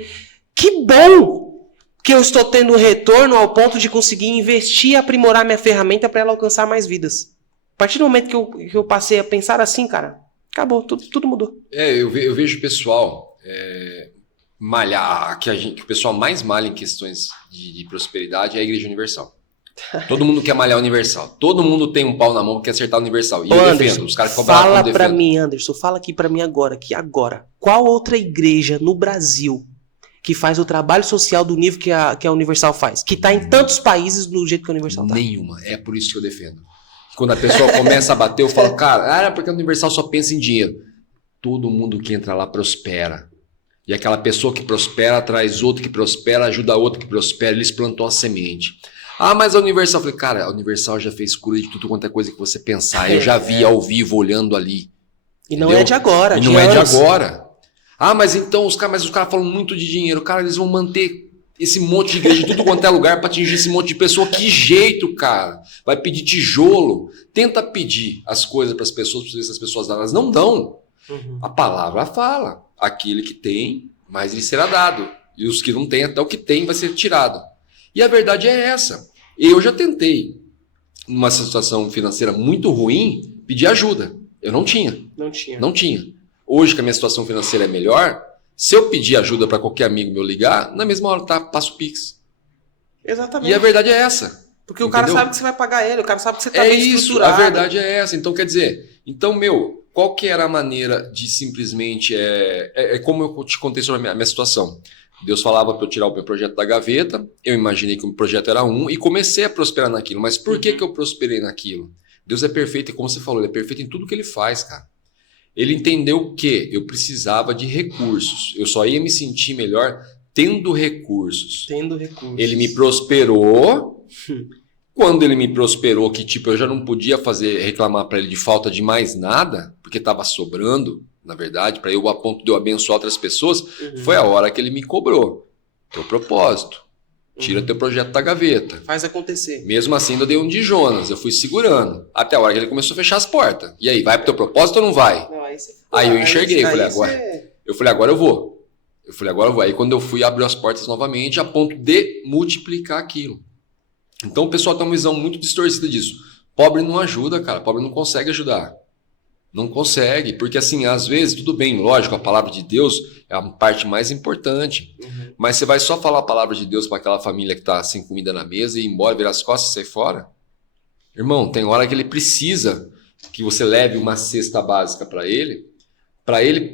Que bom que eu estou tendo retorno ao ponto de conseguir investir e aprimorar minha ferramenta para ela alcançar mais vidas. A partir do momento que eu passei a pensar assim, cara, acabou, tudo mudou. Eu vejo o pessoal malhar, que o pessoal mais malha em questões de prosperidade é a Igreja Universal. Todo mundo quer malhar Universal. Todo mundo tem um pau na mão que quer acertar o Universal. E eu defendo. Os caras ficam bravos. Fala pra mim, Anderson, fala aqui pra mim agora. Qual outra igreja no Brasil que faz o trabalho social do nível que a Universal faz? Que tá em tantos países do jeito que a Universal tá? Nenhuma. É por isso que eu defendo. Quando a pessoa começa a bater, eu falo, cara, porque a Universal só pensa em dinheiro. Todo mundo que entra lá prospera. E aquela pessoa que prospera traz outro que prospera, ajuda outro que prospera. Eles plantam a semente. Mas a Universal... Eu falei, cara, a Universal já fez cura de tudo quanto é coisa que você pensar. Eu já vi ao vivo, olhando ali. E não é de agora. E não é de agora. Mas então os caras falam muito de dinheiro. Cara, eles vão manter esse monte de igreja de tudo quanto é lugar para atingir esse monte de pessoa. Que jeito, cara? Vai pedir tijolo. Tenta pedir as coisas para as pessoas, para ver se as pessoas dão. Elas não dão. Uhum. A palavra fala. Aquele que tem, mais lhe será dado. E os que não têm, até o que tem vai ser tirado. E a verdade é essa. Eu já tentei, numa situação financeira muito ruim, pedir ajuda. Eu não tinha. Não tinha. Hoje que a minha situação financeira é melhor, se eu pedir ajuda para qualquer amigo meu ligar, na mesma hora passo o Pix. Exatamente. E a verdade é essa. Porque o cara sabe que você vai pagar ele, o cara sabe que você está bem estruturado. A verdade é essa. Então, quer dizer, qual que era a maneira de simplesmente... como eu te contei sobre a minha situação. Deus falava para eu tirar o meu projeto da gaveta, eu imaginei que o projeto era e comecei a prosperar naquilo. Mas por que eu prosperei naquilo? Deus é perfeito e, como você falou, ele é perfeito em tudo que ele faz, cara. Ele entendeu que eu precisava de recursos. Eu só ia me sentir melhor tendo recursos. Ele me prosperou. Quando ele me prosperou, que eu já não podia reclamar para ele de falta de mais nada, porque estava sobrando, na verdade, para eu, a ponto de eu abençoar outras pessoas, foi a hora que ele me cobrou. Teu propósito. Tira teu projeto da gaveta. Faz acontecer. Mesmo assim, eu dei um de Jonas. Eu fui segurando. Até a hora que ele começou a fechar as portas. E aí, vai pro teu propósito ou não vai? Não, aí eu enxerguei. Eu falei, agora eu vou. Aí quando eu fui, abriu as portas novamente, a ponto de multiplicar aquilo. Então o pessoal tem uma visão muito distorcida disso. Pobre não ajuda, cara. Pobre não consegue ajudar. Não consegue, porque assim, às vezes, tudo bem, lógico, a palavra de Deus é a parte mais importante, mas você vai só falar a palavra de Deus para aquela família que está sem comida na mesa e ir embora, virar as costas e sair fora? Irmão, tem hora que ele precisa que você leve uma cesta básica para ele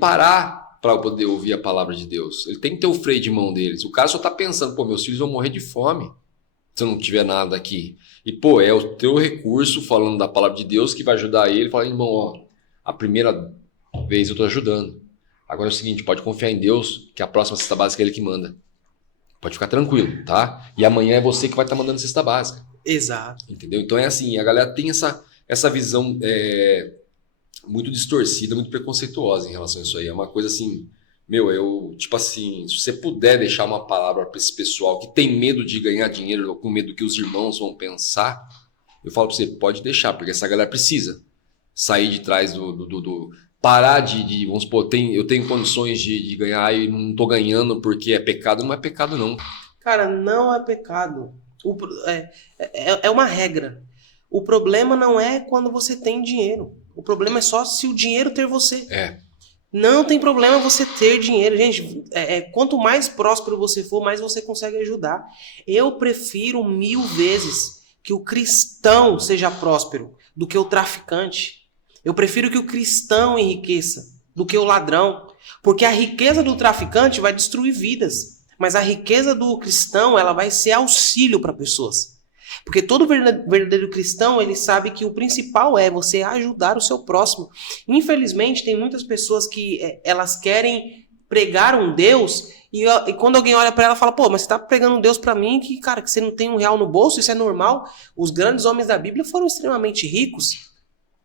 parar para poder ouvir a palavra de Deus. Ele tem que ter o freio de mão deles. O cara só está pensando, meus filhos vão morrer de fome se eu não tiver nada aqui. E, é o teu recurso falando da palavra de Deus que vai ajudar ele, falando, irmão, a primeira vez eu estou ajudando. Agora é o seguinte, pode confiar em Deus, que a próxima cesta básica é Ele que manda. Pode ficar tranquilo, tá? E amanhã é você que vai estar mandando cesta básica. Exato. Entendeu? Então é assim, a galera tem essa visão muito distorcida, muito preconceituosa em relação a isso aí. É uma coisa assim, se você puder deixar uma palavra para esse pessoal que tem medo de ganhar dinheiro, ou com medo que os irmãos vão pensar, eu falo para você, pode deixar, porque essa galera precisa sair de trás parar de vamos supor, eu tenho condições de ganhar e não estou ganhando porque é pecado. Não é pecado, não. Cara, não é pecado. É uma regra. O problema não é quando você tem dinheiro. O problema é só se o dinheiro ter você. Não tem problema você ter dinheiro. Gente, quanto mais próspero você for, mais você consegue ajudar. Eu prefiro 1000 vezes que o cristão seja próspero do que o traficante. Eu prefiro que o cristão enriqueça do que o ladrão. Porque a riqueza do traficante vai destruir vidas. Mas a riqueza do cristão, ela vai ser auxílio para pessoas. Porque todo verdadeiro cristão, ele sabe que o principal é você ajudar o seu próximo. Infelizmente, tem muitas pessoas que elas querem pregar um Deus e quando alguém olha para ela, fala, mas você está pregando um Deus para mim que você não tem R$1 no bolso, isso é normal. Os grandes homens da Bíblia foram extremamente ricos.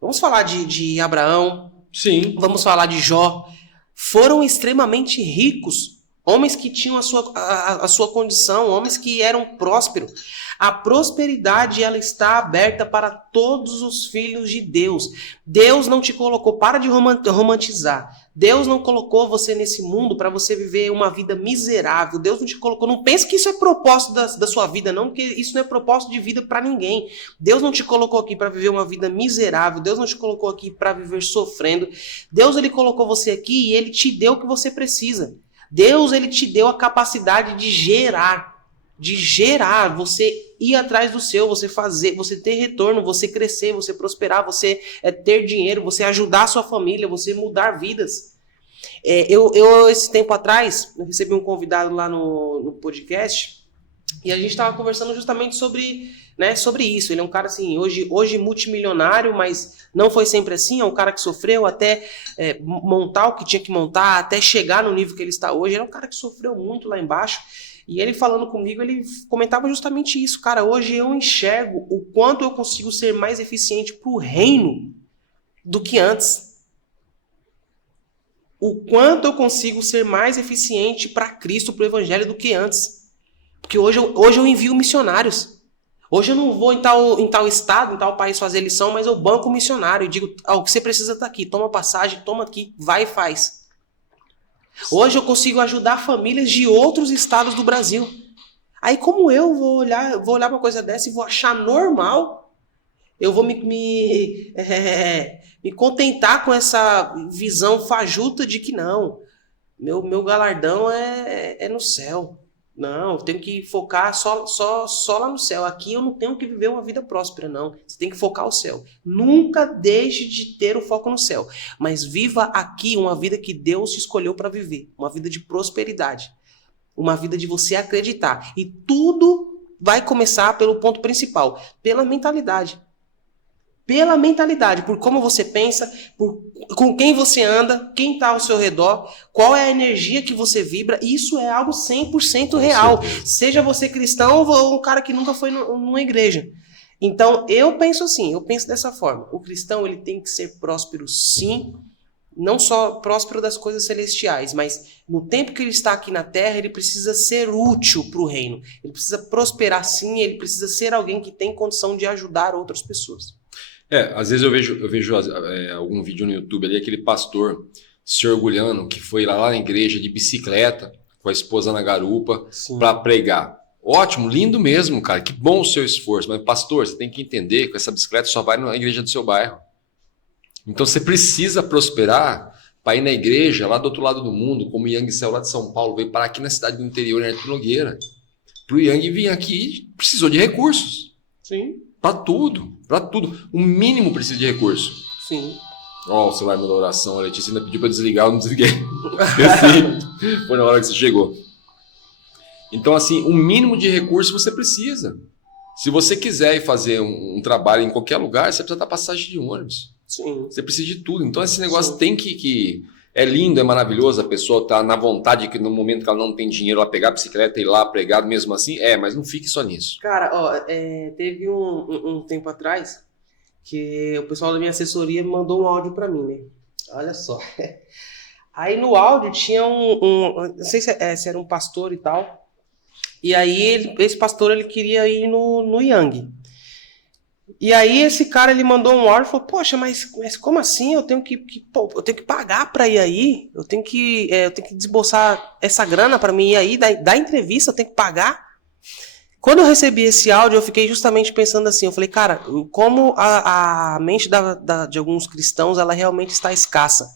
Vamos falar de Abraão. Sim. Vamos falar de Jó. Foram extremamente ricos Homens que tinham a sua condição, homens que eram prósperos. A prosperidade, ela está aberta para todos os filhos de Deus. Deus não te colocou, para de romantizar. Deus não colocou você nesse mundo para você viver uma vida miserável. Deus não te colocou, não pense que isso é propósito da sua vida, não, porque isso não é propósito de vida para ninguém. Deus não te colocou aqui para viver uma vida miserável. Deus não te colocou aqui para viver sofrendo. Deus, ele colocou você aqui e ele te deu o que você precisa. Deus, ele te deu a capacidade de gerar, você ir atrás do seu, você fazer, você ter retorno, você crescer, você prosperar, você ter dinheiro, você ajudar a sua família, você mudar vidas. Esse tempo atrás, eu recebi um convidado lá no podcast e a gente estava conversando justamente sobre isso. Ele é um cara assim, hoje multimilionário, mas não foi sempre assim. É um cara que sofreu até montar o que tinha que montar, até chegar no nível que ele está hoje. Ele é um cara que sofreu muito lá embaixo. E ele falando comigo, ele comentava justamente isso. Cara, hoje eu enxergo o quanto eu consigo ser mais eficiente para o reino do que antes. O quanto eu consigo ser mais eficiente para Cristo, para o Evangelho do que antes. Porque hoje eu envio missionários. Hoje eu não vou em tal estado, em tal país fazer lição, mas eu banco o missionário. Eu digo, o que você precisa tá aqui. Toma passagem, toma aqui, vai e faz. Hoje eu consigo ajudar famílias de outros estados do Brasil. Aí como eu vou olhar uma coisa dessa e vou achar normal, eu vou me contentar com essa visão fajuta de que não, meu galardão é no céu. Não, eu tenho que focar só lá no céu. Aqui eu não tenho que viver uma vida próspera, não. Você tem que focar o céu. Nunca deixe de ter o foco no céu. Mas viva aqui uma vida que Deus te escolheu para viver. Uma vida de prosperidade. Uma vida de você acreditar. E tudo vai começar pelo ponto principal. Pela mentalidade. Pela mentalidade, por como você pensa, com quem você anda, quem está ao seu redor, qual é a energia que você vibra. Isso é algo 100% real. Seja você cristão ou um cara que nunca foi numa igreja. Então, eu penso assim, eu penso dessa forma. O cristão, ele tem que ser próspero, sim. Não só próspero das coisas celestiais, mas no tempo que ele está aqui na terra, ele precisa ser útil para o reino. Ele precisa prosperar, sim. Ele precisa ser alguém que tem condição de ajudar outras pessoas. Às vezes eu vejo algum vídeo no YouTube ali, aquele pastor se orgulhando que foi lá na igreja de bicicleta com a esposa na garupa para pregar. Ótimo, lindo mesmo, cara, que bom o seu esforço, mas pastor, você tem que entender que essa bicicleta só vai na igreja do seu bairro. Então você precisa prosperar para ir na igreja lá do outro lado do mundo, como o Yang saiu lá de São Paulo, veio parar aqui na cidade do interior, em Artur Nogueira. Para o Yang vir aqui, precisou de recursos. Sim. Para tudo. O mínimo precisa de recurso. Sim. O celular mandou oração, a Letícia ainda pediu para desligar, eu não desliguei. Esqueci. Foi na hora que você chegou. Então, assim, o mínimo de recurso você precisa. Se você quiser ir fazer um trabalho em qualquer lugar, você precisa dar passagem de ônibus. Sim. Você precisa de tudo. Então, esse negócio tem que... É lindo, é maravilhoso, a pessoa tá na vontade que no momento que ela não tem dinheiro, ela pegar a bicicleta e ir lá pregar mesmo assim, mas não fique só nisso. Cara, teve um tempo atrás que o pessoal da minha assessoria me mandou um áudio pra mim, né? Olha só. Aí no áudio tinha não sei se era um pastor e tal, e aí esse pastor ele queria ir no Yang. E aí esse cara ele mandou um áudio e falou, poxa, mas como assim? Eu tenho que pagar para ir aí? Eu tenho que desembolsar essa grana para mim ir aí, dar entrevista, eu tenho que pagar? Quando eu recebi esse áudio, eu fiquei justamente pensando assim, eu falei, cara, como a mente de alguns cristãos, ela realmente está escassa.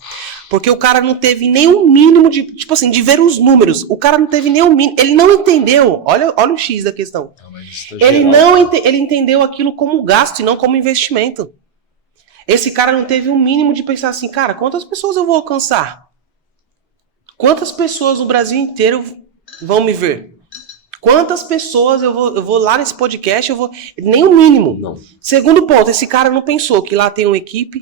Porque o cara não teve nenhum mínimo de ver os números. O cara não teve nenhum mínimo, ele não entendeu, olha o X da questão. Ele entendeu aquilo como gasto e não como investimento. Esse cara não teve um mínimo de pensar assim, cara, quantas pessoas eu vou alcançar? Quantas pessoas no Brasil inteiro vão me ver? Quantas pessoas eu vou lá nesse podcast, nem o mínimo. Não. Segundo ponto, esse cara não pensou que lá tem uma equipe.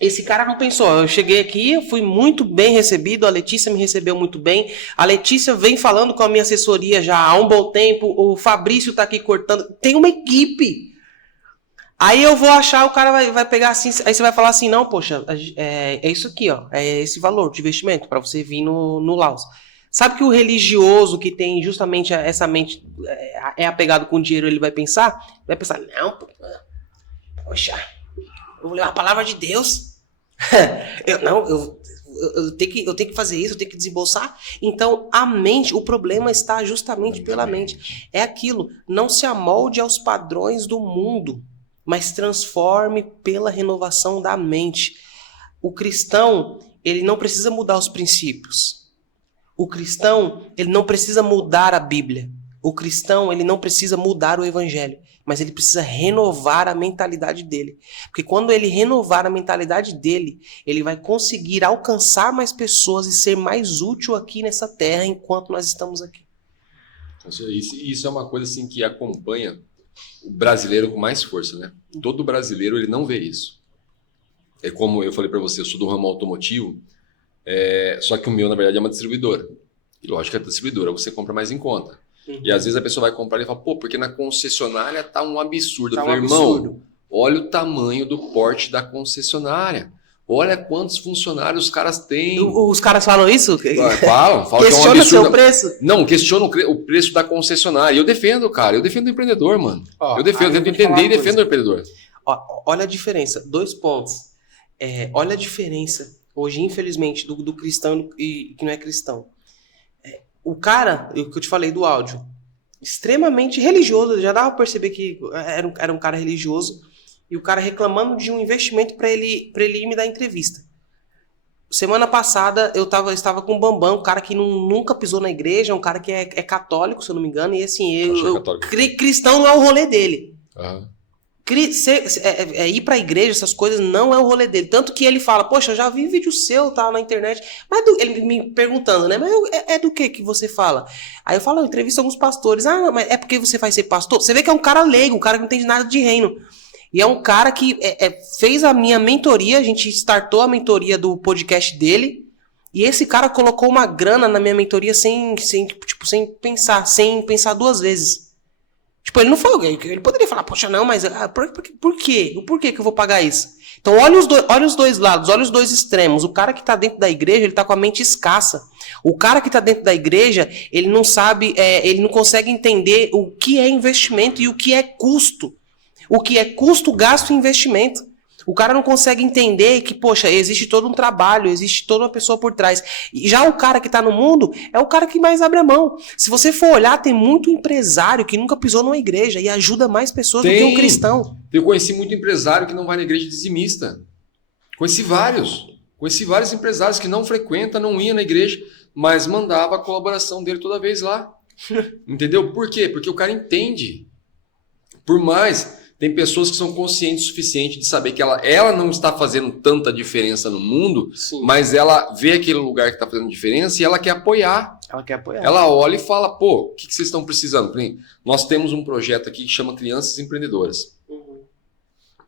Esse cara não pensou, eu cheguei aqui, eu fui muito bem recebido, a Letícia me recebeu muito bem, a Letícia vem falando com a minha assessoria já há um bom tempo, o Fabrício tá aqui cortando, tem uma equipe. Aí eu vou achar, o cara vai pegar assim, aí você vai falar assim, não, poxa, é isso aqui, ó, é esse valor de investimento para você vir no Laos. Sabe que o religioso que tem justamente essa mente é apegado com dinheiro, ele vai pensar, não, poxa, eu vou ler a palavra de Deus. Eu tenho que fazer isso, eu tenho que desembolsar. Então, a mente, o problema está justamente pela mente. É aquilo, não se amolde aos padrões do mundo, mas transforme pela renovação da mente. O cristão, ele não precisa mudar os princípios. O cristão, ele não precisa mudar a Bíblia. O cristão, ele não precisa mudar o evangelho, mas ele precisa renovar a mentalidade dele. Porque quando ele renovar a mentalidade dele, ele vai conseguir alcançar mais pessoas e ser mais útil aqui nessa terra enquanto nós estamos aqui. Isso é uma coisa assim que acompanha o brasileiro com mais força, né? Todo brasileiro, ele não vê isso. É como eu falei para você, eu sou do ramo automotivo, só que o meu, na verdade, é uma distribuidora. E lógico que a distribuidora você compra mais em conta. E às vezes a pessoa vai comprar e fala, pô, porque na concessionária tá um absurdo. Eu falei, irmão, olha o tamanho do porte da concessionária. Olha quantos funcionários os caras têm. Os caras falam isso? Falam questiona que é um absurdo. Seu preço? Não, questiona o preço da concessionária. E eu defendo, cara. Eu defendo o empreendedor, mano. Eu tento entender e defendo o empreendedor. Olha a diferença. 2 pontos. Olha a diferença, hoje, infelizmente, do cristão e que não é cristão. O cara, o que eu te falei do áudio, extremamente religioso, já dava pra perceber que era um cara religioso, e o cara reclamando de um investimento para ele ir me dar entrevista. Semana passada eu estava com o Bambam, um cara que nunca pisou na igreja, um cara que é católico, se eu não me engano, e assim, cristão não é o rolê dele. Uhum. Ir pra igreja, essas coisas, não é o rolê dele. Tanto que ele fala, poxa, eu já vi vídeo seu, tá, na internet. Mas ele me perguntando, né? Mas do que você fala? Aí eu falo, eu entrevisto alguns pastores. Ah, mas é porque você vai ser pastor? Você vê que é um cara leigo, um cara que não entende nada de reino. E é um cara que fez a minha mentoria, a gente startou a mentoria do podcast dele. E esse cara colocou uma grana na minha mentoria sem pensar 2 vezes. Tipo, ele não falou, ele poderia falar, poxa, não, mas por quê? O porquê que eu vou pagar isso? Então, olha os dois lados, olha os 2 extremos. O cara que está dentro da igreja, ele está com a mente escassa. O cara que está dentro da igreja, ele não sabe, ele não consegue entender o que é investimento e o que é custo. O que é custo, gasto e investimento. O cara não consegue entender que, poxa, existe todo um trabalho, existe toda uma pessoa por trás. E já o cara que está no mundo é o cara que mais abre a mão. Se você for olhar, tem muito empresário que nunca pisou numa igreja e ajuda mais pessoas do que um cristão. Eu conheci muito empresário que não vai na igreja dizimista. Conheci vários empresários que não frequentam, não iam na igreja, mas mandava a colaboração dele toda vez lá. Entendeu? Por quê? Porque o cara entende. Por mais... Tem pessoas que são conscientes o suficiente de saber que ela não está fazendo tanta diferença no mundo, sim, mas ela vê aquele lugar que está fazendo diferença e ela quer apoiar. Ela olha e fala, pô, o que vocês estão precisando? Nós temos um projeto aqui que chama Crianças Empreendedoras,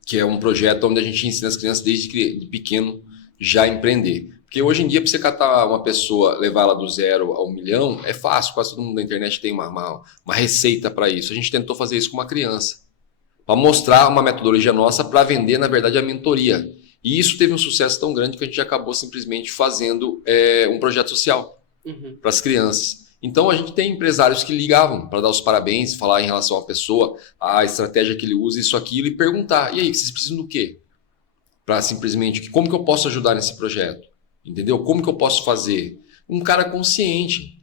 que é um projeto onde a gente ensina as crianças desde pequeno já a empreender. Porque hoje em dia, para você catar uma pessoa, levar ela do 0 ao 1 milhão, é fácil, quase todo mundo na internet tem uma receita para isso. A gente tentou fazer isso com uma criança, para mostrar uma metodologia nossa para vender, na verdade, a mentoria. E isso teve um sucesso tão grande que a gente acabou simplesmente fazendo um projeto social para as crianças. Então, a gente tem empresários que ligavam para dar os parabéns, falar em relação à pessoa, a estratégia que ele usa, isso, aquilo, e perguntar, e aí, vocês precisam do quê? Para simplesmente, como que eu posso ajudar nesse projeto? Entendeu? Como que eu posso fazer? Um cara consciente.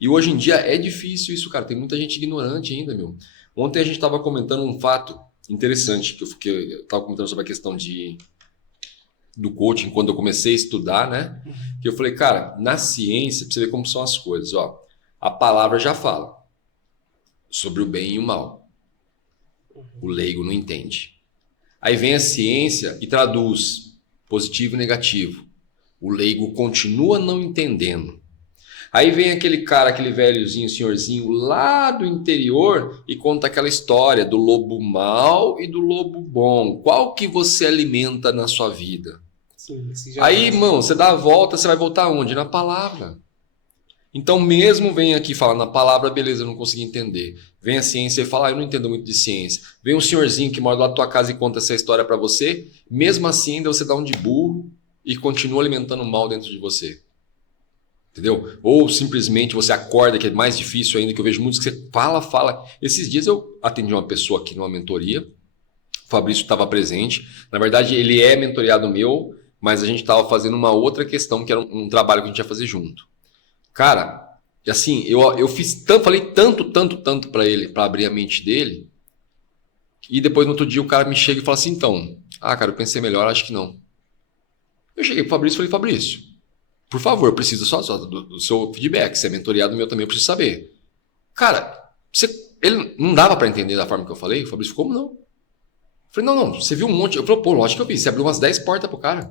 E hoje em dia é difícil isso, cara. Tem muita gente ignorante ainda, meu. Ontem a gente estava comentando um fato interessante, que eu estava comentando sobre a questão do coaching, quando eu comecei a estudar, né? Que eu falei, cara, na ciência, pra você ver como são as coisas, ó, a palavra já fala sobre o bem e o mal. O leigo não entende. Aí vem a ciência e traduz positivo e negativo. O leigo continua não entendendo. Aí vem aquele cara, aquele velhozinho, senhorzinho lá do interior e conta aquela história do lobo mau e do lobo bom. Qual que você alimenta na sua vida? Sim, aí, irmão, você dá a volta, você vai voltar onde? Na palavra. Então, mesmo vem aqui falar na palavra, beleza, eu não consegui entender. Vem a ciência e fala, eu não entendo muito de ciência. Vem um senhorzinho que mora lá da tua casa e conta essa história para você. Mesmo assim, ainda você dá um de burro e continua alimentando o mal dentro de você. Entendeu? Ou simplesmente você acorda, que é mais difícil ainda, que eu vejo muitos que você fala. Esses dias eu atendi uma pessoa aqui numa mentoria, o Fabrício estava presente. Na verdade, ele é mentoriado meu, mas a gente estava fazendo uma outra questão, que era um trabalho que a gente ia fazer junto. Cara, assim, eu fiz tanto, falei tanto para ele, para abrir a mente dele, e depois no outro dia o cara me chega e fala assim, então, cara, eu pensei melhor, acho que não. Eu cheguei pro Fabrício e falei, Fabrício, por favor, preciso só do seu feedback. Se é mentoriado meu também, eu preciso saber. Cara, ele não dava para entender da forma que eu falei? O Fabrício ficou, não. Eu falei, não, você viu um monte. Eu falei, pô, lógico que eu vi. Você abriu umas 10 portas pro cara.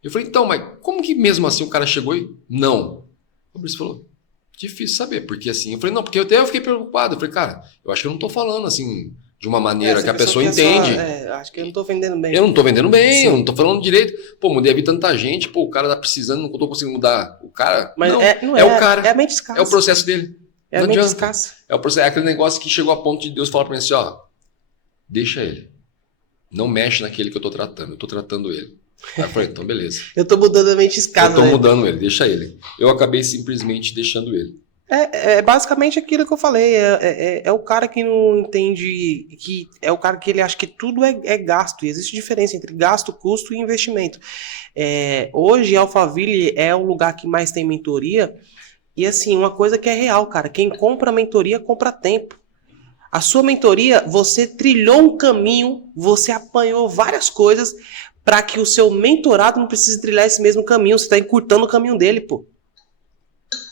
Eu falei, então, mas como que mesmo assim o cara chegou e... Não. O Fabrício falou, difícil saber, porque assim... Eu falei, não, porque eu fiquei preocupado. Eu falei, cara, eu acho que eu não tô falando assim... de uma maneira que a pessoa entende. Acho que eu não tô vendendo bem. Eu não tô vendendo bem, eu não tô falando direito. Pô, mudei a vida de tanta gente, pô, o cara tá precisando, não tô conseguindo mudar o cara. Mas não é o cara. É a mente escassa. É o processo dele. É a mente escassa. É o processo, é aquele negócio que chegou a ponto de Deus falar pra mim assim, ó, deixa ele. Não mexe naquele que eu tô tratando, eu tô tratando ele. Aí eu falei, então beleza. Eu tô mudando a mente escassa. Eu tô mudando ele, deixa ele. Eu acabei simplesmente deixando ele. É basicamente aquilo que eu falei, é o cara que não entende, que é o cara que ele acha que tudo é gasto, e existe diferença entre gasto, custo e investimento. Hoje, Alphaville é o lugar que mais tem mentoria, e assim, uma coisa que é real, cara, quem compra mentoria, compra tempo. A sua mentoria, você trilhou um caminho, você apanhou várias coisas, para que o seu mentorado não precise trilhar esse mesmo caminho, você está encurtando o caminho dele, pô.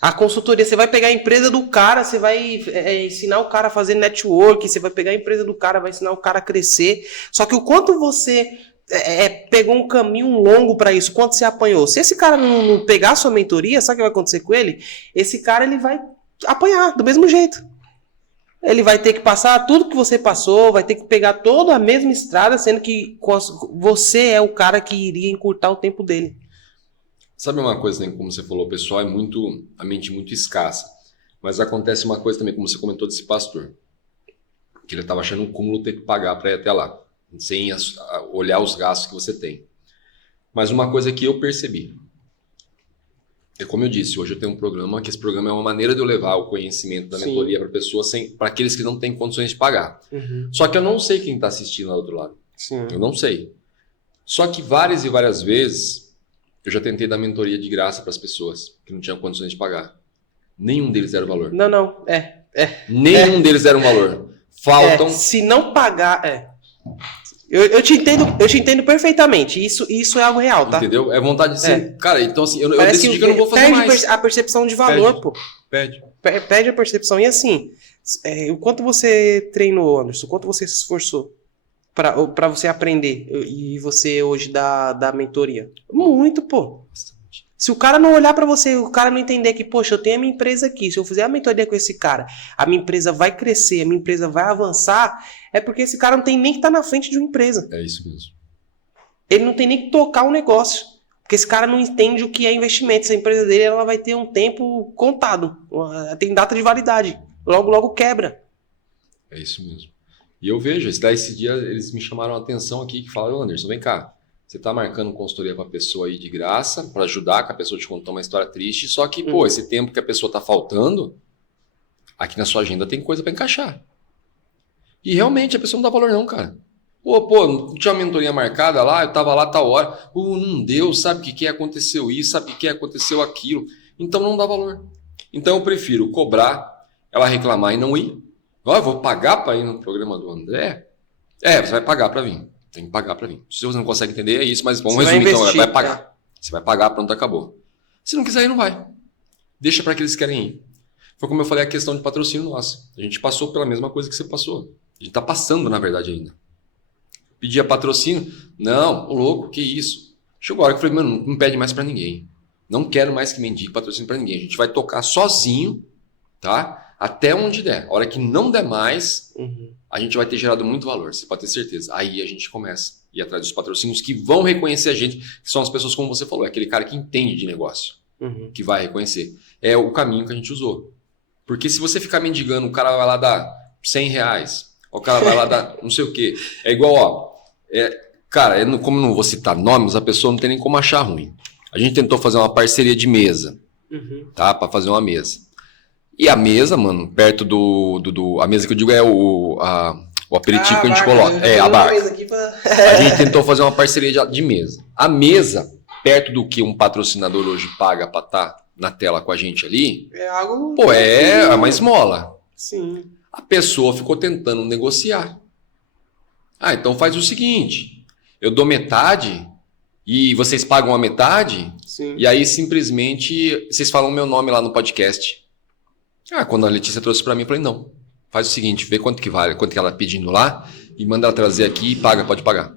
A consultoria, você vai pegar a empresa do cara, você vai ensinar o cara a fazer network, você vai pegar a empresa do cara, vai ensinar o cara a crescer. Só que o quanto você pegou um caminho longo para isso, quanto você apanhou. Se esse cara não pegar a sua mentoria, sabe o que vai acontecer com ele? Esse cara ele vai apanhar do mesmo jeito. Ele vai ter que passar tudo que você passou, vai ter que pegar toda a mesma estrada, sendo que você é o cara que iria encurtar o tempo dele. Sabe uma coisa, né, como você falou, o pessoal a mente muito escassa. Mas acontece uma coisa também, como você comentou desse pastor, que ele estava achando um cúmulo ter que pagar para ir até lá, sem olhar os gastos que você tem. Mas uma coisa que eu percebi, como eu disse, hoje eu tenho um programa, que esse programa é uma maneira de eu levar o conhecimento da mentoria para pessoas, para aqueles que não têm condições de pagar. Uhum. Só que eu não sei quem está assistindo lá do outro lado. Sim. Eu não sei. Só que várias e várias vezes eu já tentei dar mentoria de graça para as pessoas que não tinham condições de pagar. Nenhum deles era o valor. Não. Nenhum deles era um valor. Faltam... se não pagar... Eu te entendo perfeitamente. Isso é algo real, tá? Entendeu? É vontade de ser... Cara, então assim, eu decidi que eu não vou fazer mais. Perde a percepção de valor, pô. Perde a percepção. E assim, o quanto você treinou, Anderson? O quanto você se esforçou para você aprender e você hoje dá mentoria? Muito, pô. Se o cara não olhar para você, o cara não entender que, poxa, eu tenho a minha empresa aqui, se eu fizer a mentoria com esse cara, a minha empresa vai crescer, a minha empresa vai avançar, é porque esse cara não tem nem que estar na frente de uma empresa. É isso mesmo. Ele não tem nem que tocar um negócio, porque esse cara não entende o que é investimento. Essa empresa dele ela vai ter um tempo contado, tem data de validade, logo quebra. É isso mesmo. E eu vejo, esse dia eles me chamaram a atenção aqui, que falaram, Anderson, vem cá. Você tá marcando consultoria para a pessoa aí de graça, para ajudar, que a pessoa te contou uma história triste, só que, pô, esse tempo que a pessoa tá faltando, aqui na sua agenda tem coisa para encaixar. E realmente a pessoa não dá valor não, cara. Pô, não tinha uma mentoria marcada lá, eu tava lá tal hora, não deu, sabe o que aconteceu isso, sabe o que aconteceu aquilo, então não dá valor. Então eu prefiro cobrar, ela reclamar e não ir. Eu vou pagar para ir no programa do André? Você vai pagar para vir. Tem que pagar para vir. Se você não consegue entender, é isso, mas vamos resumir então. Vai pagar. Você vai pagar, pronto, acabou. Se não quiser ir, não vai. Deixa para aqueles que querem ir. Foi como eu falei, a questão de patrocínio nossa. A gente passou pela mesma coisa que você passou. A gente está passando, na verdade, ainda. Pedia patrocínio. Não, louco, que isso. Chegou a hora que eu falei, mano, não pede mais para ninguém. Não quero mais que mendigue patrocínio para ninguém. A gente vai tocar sozinho, tá? Até onde der. A hora que não der mais, a gente vai ter gerado muito valor, você pode ter certeza. Aí a gente começa a ir atrás dos patrocínios que vão reconhecer a gente, que são as pessoas, como você falou, é aquele cara que entende de negócio, que vai reconhecer. É o caminho que a gente usou. Porque se você ficar mendigando, o cara vai lá dar R$100, o cara vai lá dar não sei o quê. É igual, cara, como não vou citar nomes, a pessoa não tem nem como achar ruim. A gente tentou fazer uma parceria de mesa. tá? Pra fazer uma mesa. E a mesa, mano, perto a mesa que eu digo é o aperitivo que a gente coloca. A barca. A gente tentou fazer uma parceria de mesa. A mesa, perto do que um patrocinador hoje paga pra estar na tela com a gente ali, é algo... Pô, é uma esmola. Sim. A pessoa ficou tentando negociar. Então faz o seguinte, eu dou metade e vocês pagam a metade. Sim. E aí simplesmente vocês falam meu nome lá no podcast. Quando a Letícia trouxe pra mim, eu falei, não, faz o seguinte, vê quanto que vale, quanto que ela pedindo lá e manda ela trazer aqui e paga, pode pagar.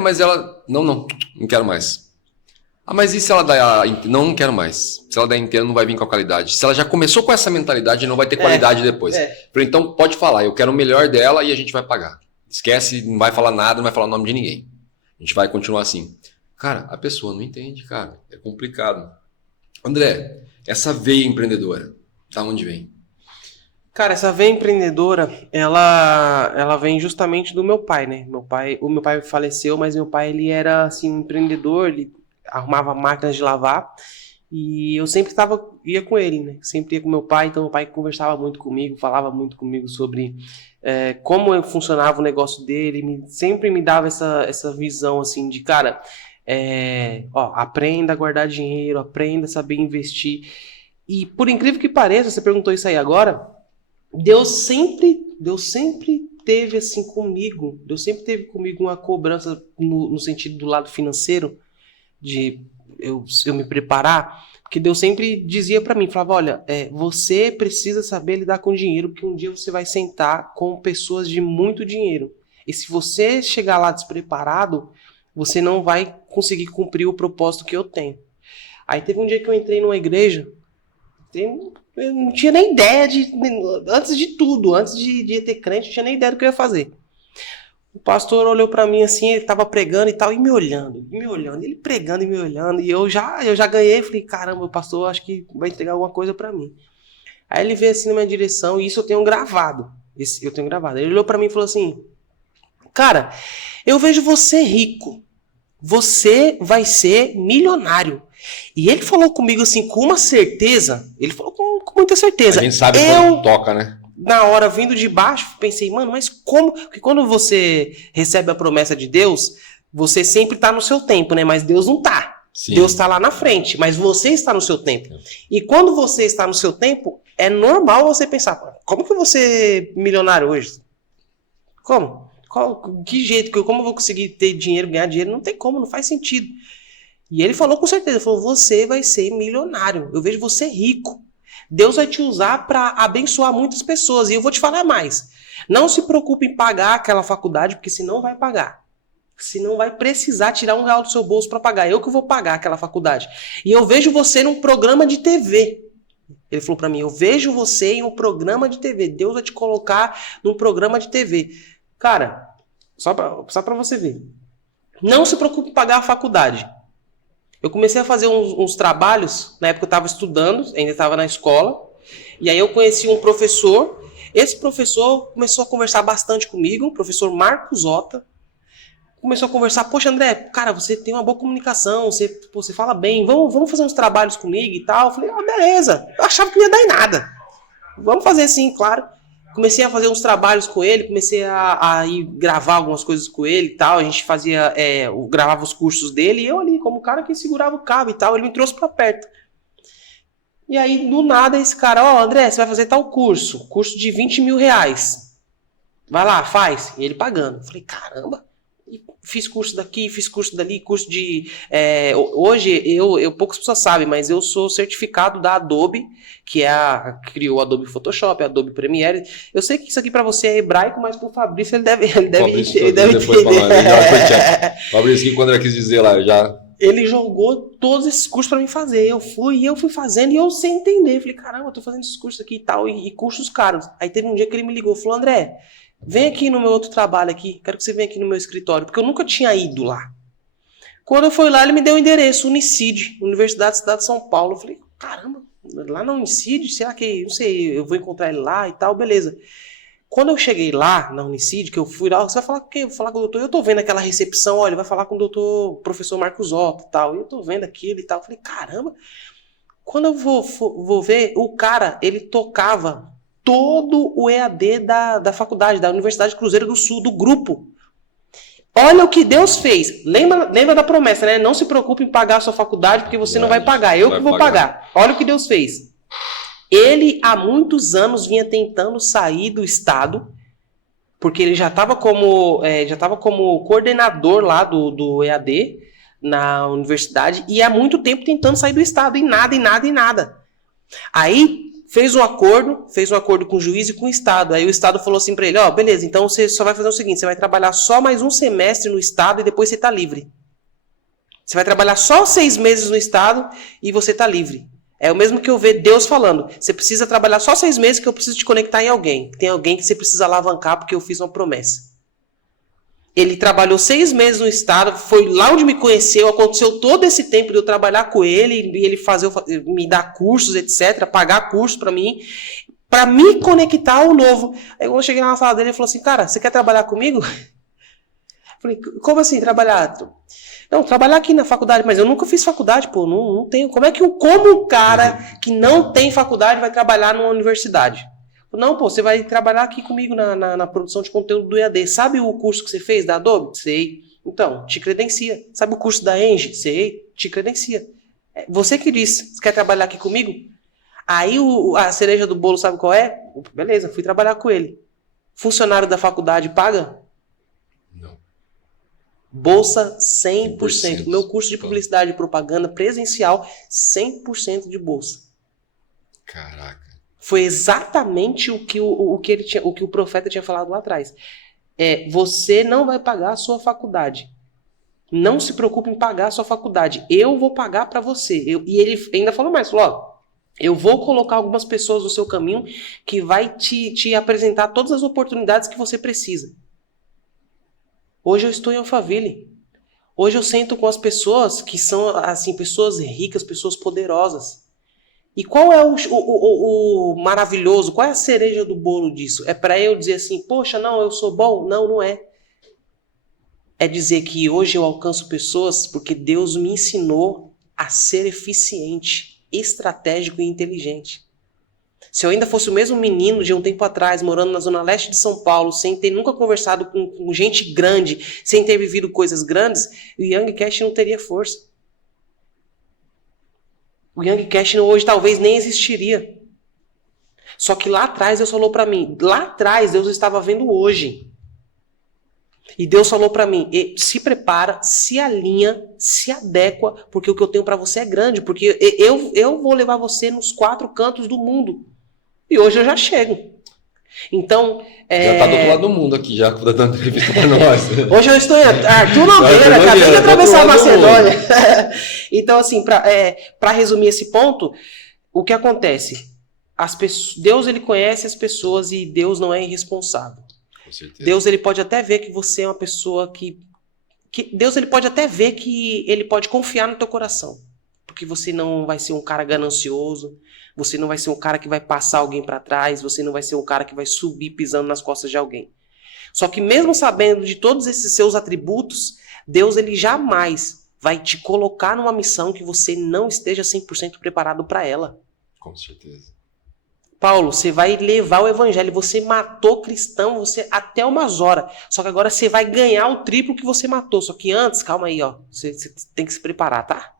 Mas ela, não quero mais. Mas e se ela dá... Não quero mais. Se ela der inteira, não vai vir com a qualidade. Se ela já começou com essa mentalidade, não vai ter qualidade depois. Falei, então pode falar, eu quero o melhor dela e a gente vai pagar. Esquece, não vai falar nada, não vai falar o nome de ninguém. A gente vai continuar assim. Cara, a pessoa não entende, cara. É complicado. André, essa veia empreendedora, da onde vem? Cara, essa veia empreendedora, ela vem justamente do meu pai, né? O meu pai faleceu, mas meu pai, ele era, assim, um empreendedor, ele arrumava máquinas de lavar e eu sempre ia com ele, né? Sempre ia com meu pai, então meu pai conversava muito comigo, falava muito comigo sobre como funcionava o negócio dele, sempre me dava essa visão, assim, de, cara, aprenda a guardar dinheiro, aprenda a saber investir. E por incrível que pareça, você perguntou isso aí agora, Deus sempre teve assim comigo, Deus sempre teve comigo uma cobrança no sentido do lado financeiro, de eu me preparar, porque Deus sempre dizia pra mim, falava, olha, você precisa saber lidar com dinheiro, porque um dia você vai sentar com pessoas de muito dinheiro, e se você chegar lá despreparado, você não vai conseguir cumprir o propósito que eu tenho. Aí teve um dia que eu entrei numa igreja, eu não tinha nem ideia antes de ter crente, eu tinha nem ideia do que eu ia fazer. O pastor olhou pra mim assim, ele tava pregando e tal, e me olhando, ele pregando e me olhando, e eu já ganhei, falei, caramba, o pastor acho que vai entregar alguma coisa pra mim. Aí ele veio assim na minha direção, e isso eu tenho gravado, ele olhou pra mim e falou assim, cara, eu vejo você rico, você vai ser milionário. E ele falou comigo assim, com uma certeza, ele falou com muita certeza. A gente sabe quando toca, né? Na hora, vindo de baixo, pensei, mano, mas como? Porque quando você recebe a promessa de Deus, você sempre tá no seu tempo, né? Mas Deus não tá. Sim. Deus tá lá na frente, mas você está no seu tempo. E quando você está no seu tempo, é normal você pensar, como que eu vou ser milionário hoje? Como? Que jeito? Como eu vou conseguir ter dinheiro, ganhar dinheiro? Não tem como, não faz sentido. E ele falou com certeza, ele falou, você vai ser milionário, eu vejo você rico. Deus vai te usar para abençoar muitas pessoas. E eu vou te falar mais. Não se preocupe em pagar aquela faculdade, porque senão vai pagar. Senão vai precisar tirar R$1 do seu bolso para pagar. Eu que vou pagar aquela faculdade. E eu vejo você num programa de TV. Ele falou para mim, eu vejo você em um programa de TV. Deus vai te colocar num programa de TV. Cara, só para você ver. Não se preocupe em pagar a faculdade. Eu comecei a fazer uns trabalhos, na época eu estava estudando, ainda estava na escola, e aí eu conheci um professor, esse professor começou a conversar bastante comigo, o professor Marcos Ota, começou a conversar, poxa André, cara, você tem uma boa comunicação, você fala bem, vamos fazer uns trabalhos comigo e tal, eu falei, beleza, eu achava que não ia dar em nada, vamos fazer sim, claro. Comecei a fazer uns trabalhos com ele, comecei a ir gravar algumas coisas com ele e tal. A gente fazia, gravava os cursos dele e eu ali, como o cara que segurava o cabo e tal, ele me trouxe pra perto. E aí, do nada, esse cara, André, você vai fazer tal curso de R$20 mil. Vai lá, faz. E ele pagando. Eu falei, caramba. E fiz curso daqui, fiz curso dali, curso de... hoje, poucas pessoas sabem, mas eu sou certificado da Adobe, que criou o Adobe Photoshop, Adobe Premiere. Eu sei que isso aqui para você é hebraico, mas pro Fabrício ele deve entender. O Fabrício, quando ele quis dizer lá, já... Ele jogou todos esses cursos para mim fazer. Eu fui fazendo e eu sem entender. Falei, caramba, eu tô fazendo esses cursos aqui e tal, e cursos caros. Aí teve um dia que ele me ligou, falou, André, vem aqui no meu outro trabalho aqui, quero que você venha aqui no meu escritório, porque eu nunca tinha ido lá. Quando eu fui lá, ele me deu o endereço, Unicid, Universidade da Cidade de São Paulo. Eu falei, caramba, lá na Unicid, será que, não sei, eu vou encontrar ele lá e tal, beleza. Quando eu cheguei lá, na Unicid, que eu fui lá, você vai falar com quem? Eu vou falar com o doutor, eu tô vendo aquela recepção, olha, ele vai falar com o doutor, professor Marcos Otto e tal, e eu tô vendo aquilo e tal. Eu falei, caramba. Quando eu vou ver, o cara, ele tocava todo o EAD da faculdade, da Universidade Cruzeiro do Sul, do grupo. Olha o que Deus fez. Lembra da promessa, né? Não se preocupe em pagar a sua faculdade, porque você não vai pagar. Eu que vou pagar. Olha o que Deus fez. Ele, há muitos anos, vinha tentando sair do estado, porque ele já estava como coordenador lá do EAD na universidade, e há muito tempo tentando sair do estado, e nada. Aí fez um acordo com o juiz e com o estado. Aí o estado falou assim para ele, beleza, então você só vai fazer o seguinte, você vai trabalhar só mais um semestre no estado e depois você tá livre. Você vai trabalhar só 6 meses no estado e você tá livre. É o mesmo que eu ver Deus falando, você precisa trabalhar só 6 meses que eu preciso te conectar em alguém. Tem alguém que você precisa alavancar porque eu fiz uma promessa. Ele trabalhou 6 meses no estado, foi lá onde me conheceu, aconteceu todo esse tempo de eu trabalhar com ele, e ele me dar cursos, etc., pagar cursos para mim, para me conectar ao novo. Aí quando eu cheguei na sala dele, ele falou assim, cara, você quer trabalhar comigo? Eu falei, como assim, trabalhar? Não, trabalhar aqui na faculdade, mas eu nunca fiz faculdade, pô, não tenho. Como um cara que não tem faculdade vai trabalhar numa universidade? Não, pô, você vai trabalhar aqui comigo na produção de conteúdo do EAD. Sabe o curso que você fez da Adobe? Sei. Então, te credencia. Sabe o curso da Engie? Sei. Te credencia. Você que disse, você quer trabalhar aqui comigo? Aí a cereja do bolo, sabe qual é? Beleza, fui trabalhar com ele. Funcionário da faculdade paga? Não. Bolsa 100%. Meu curso de publicidade e propaganda presencial, 100% de bolsa. Caraca. Foi exatamente o que o profeta tinha falado lá atrás. Você não vai pagar a sua faculdade. Não se preocupe em pagar a sua faculdade. Eu vou pagar para você. E ele ainda falou mais. Falou, eu vou colocar algumas pessoas no seu caminho que vai te apresentar todas as oportunidades que você precisa. Hoje eu estou em Alphaville. Hoje eu sento com as pessoas que são assim, pessoas ricas, pessoas poderosas. E qual é o maravilhoso, qual é a cereja do bolo disso? É para eu dizer assim, poxa, não, eu sou bom? Não, não é. É dizer que hoje eu alcanço pessoas porque Deus me ensinou a ser eficiente, estratégico e inteligente. Se eu ainda fosse o mesmo menino de um tempo atrás, morando na zona leste de São Paulo, sem ter nunca conversado com gente grande, sem ter vivido coisas grandes, o Youngcast não teria força. O Youngcast hoje talvez nem existiria. Só que lá atrás Deus falou para mim, lá atrás Deus estava vendo hoje. E Deus falou para mim, se prepara, se alinha, se adequa, porque o que eu tenho para você é grande, porque eu vou levar você nos 4 cantos do mundo. E hoje eu já chego. Então, já tá do outro lado do mundo aqui, já tá dando entrevista pra nós. Hoje eu estou em Arthur Nogueira, acabei de atravessar a Macedônia. Então, assim, para resumir esse ponto, o que acontece? Deus, ele conhece as pessoas e Deus não é irresponsável. Com certeza. Deus, ele pode até ver que você é uma pessoa Deus, ele pode até ver que ele pode confiar no teu coração. Porque você não vai ser um cara ganancioso, você não vai ser um cara que vai passar alguém para trás, você não vai ser um cara que vai subir pisando nas costas de alguém. Só que mesmo sabendo de todos esses seus atributos, Deus, ele jamais vai te colocar numa missão que você não esteja 100% preparado para ela. Com certeza. Paulo, você vai levar o evangelho, você matou cristão, você até umas horas. Só que agora você vai ganhar o triplo que você matou. Só que antes, calma aí, você tem que se preparar, tá?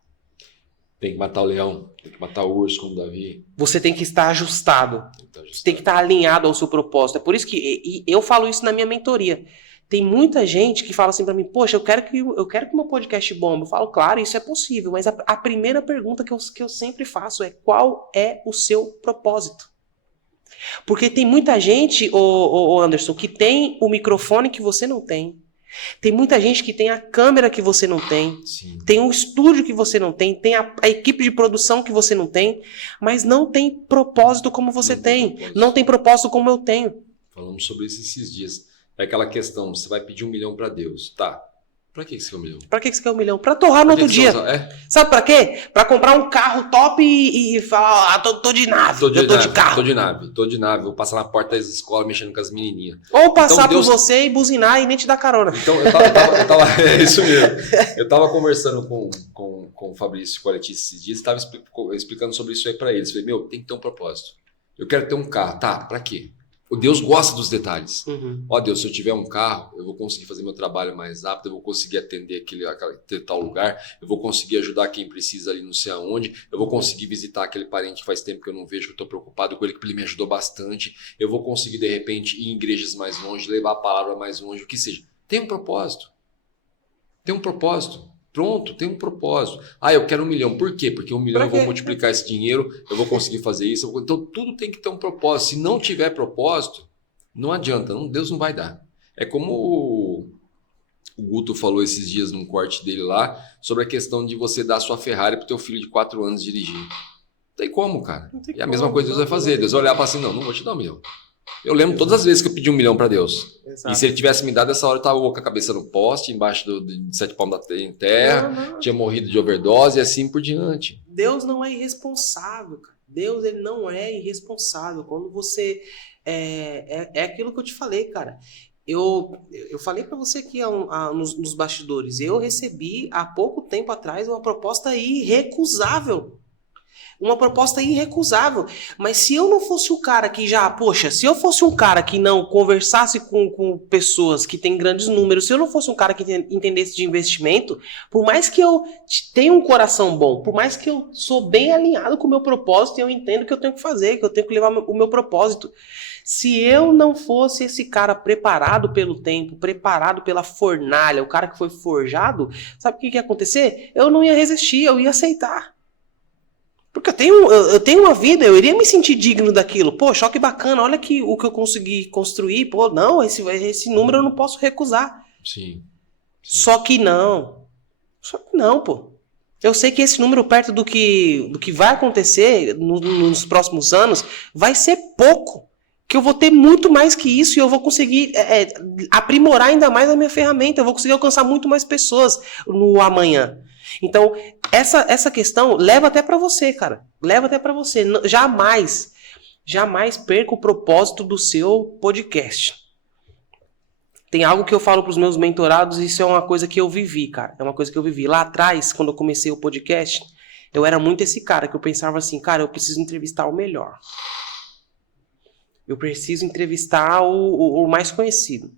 Tem que matar o leão, tem que matar o urso como Davi. Você tem que estar ajustado. Você tem que estar alinhado ao seu propósito. É por isso que eu falo isso na minha mentoria. Tem muita gente que fala assim pra mim, poxa, eu quero que o meu podcast bombe. Eu falo, claro, isso é possível. Mas a primeira pergunta que eu sempre faço é, qual é o seu propósito? Porque tem muita gente, Anderson, que tem o microfone que você não tem. Tem muita gente que tem a câmera que você não tem. Sim. Tem um estúdio que você não tem. Tem a equipe de produção que você não tem. Mas não tem propósito como você tem. Não tem propósito como eu tenho. Falamos sobre isso esses dias. É aquela questão, você vai pedir 1 milhão para Deus. Tá. Pra que você quer 1 milhão? Pra que você quer 1 milhão? Pra torrar no outro dia. Sabe pra quê? Pra comprar um carro top e falar, tô de nave, tô de carro. Tô de nave. Vou passar na porta das escolas mexendo com as menininhas. Ou passar por você e buzinar e nem te dar carona. Então, eu tava é isso mesmo. Eu tava conversando com com o Fabrício e com a Letícia esses dias, estava explicando sobre isso aí para eles. Falei, tem que ter um propósito. Eu quero ter um carro. Tá, para quê? O Deus gosta dos detalhes. Ó Deus, se eu tiver um carro, eu vou conseguir fazer meu trabalho mais rápido, eu vou conseguir atender aquele tal lugar, eu vou conseguir ajudar quem precisa ali não sei aonde, eu vou conseguir visitar aquele parente que faz tempo que eu não vejo, que eu estou preocupado com ele, que ele me ajudou bastante, eu vou conseguir, de repente, ir em igrejas mais longe, levar a palavra mais longe, o que seja. Tem um propósito. Tem um propósito. Pronto, tem um propósito. Eu quero 1 milhão. Por quê? Porque 1 milhão eu vou multiplicar esse dinheiro, eu vou conseguir fazer isso. Então, tudo tem que ter um propósito. Se não tiver propósito, não adianta. Deus não vai dar. É como o Guto falou esses dias num corte dele lá, sobre a questão de você dar sua Ferrari pro teu filho de 4 anos dirigir. Não tem como, cara. E a mesma coisa Deus vai fazer. Deus vai olhar para assim, não vou te dar 1 milhão. Eu lembro todas as vezes que eu pedi 1 milhão para Deus. Exato. E se ele tivesse me dado essa hora, eu tava com a cabeça no poste, embaixo de 7 palmos da terra, tinha morrido de overdose e assim por diante. Deus não é irresponsável, cara. Deus, ele não é irresponsável. Quando você... É aquilo que eu te falei, cara. Eu falei para você aqui nos bastidores. Eu recebi, há pouco tempo atrás, uma proposta irrecusável. Uma proposta irrecusável. Mas se eu não fosse o cara que se eu fosse um cara que não conversasse com pessoas que têm grandes números, se eu não fosse um cara que entendesse de investimento, por mais que eu tenha um coração bom, por mais que eu sou bem alinhado com o meu propósito, eu entendo que eu tenho que fazer, que eu tenho que levar o meu propósito. Se eu não fosse esse cara preparado pelo tempo, preparado pela fornalha, o cara que foi forjado, sabe o que ia acontecer? Eu não ia resistir, eu ia aceitar. Porque eu tenho uma vida, eu iria me sentir digno daquilo. Pô, choque bacana, olha aqui o que eu consegui construir. Pô, não, esse número eu não posso recusar. Sim. Só que não, pô. Eu sei que esse número perto do que vai acontecer nos próximos anos vai ser pouco. Que eu vou ter muito mais que isso e eu vou conseguir aprimorar ainda mais a minha ferramenta. Eu vou conseguir alcançar muito mais pessoas no amanhã. Então, essa questão leva até para você, cara. Leva até para você. Jamais perca o propósito do seu podcast. Tem algo que eu falo para os meus mentorados e isso é uma coisa que eu vivi, cara. É uma coisa que eu vivi. Lá atrás, quando eu comecei o podcast, eu era muito esse cara que eu pensava assim, cara, eu preciso entrevistar o melhor. Eu preciso entrevistar o mais conhecido.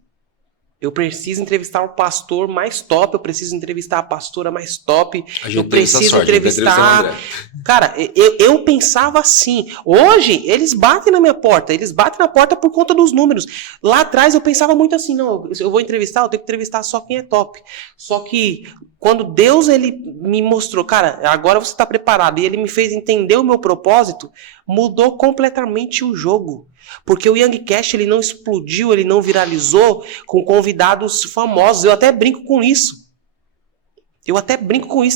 Eu preciso entrevistar o pastor mais top, eu preciso entrevistar a pastora mais top, eu preciso entrevistar... Cara, eu pensava assim. Hoje, eles batem na minha porta, eles batem na porta por conta dos números. Lá atrás eu pensava muito assim, não, eu vou entrevistar, eu tenho que entrevistar só quem é top. Só que quando Deus ele me mostrou, cara, agora você está preparado, e ele me fez entender o meu propósito, mudou completamente o jogo. Porque o Youngcast ele não explodiu, ele não viralizou com convidados famosos. Eu até brinco com isso.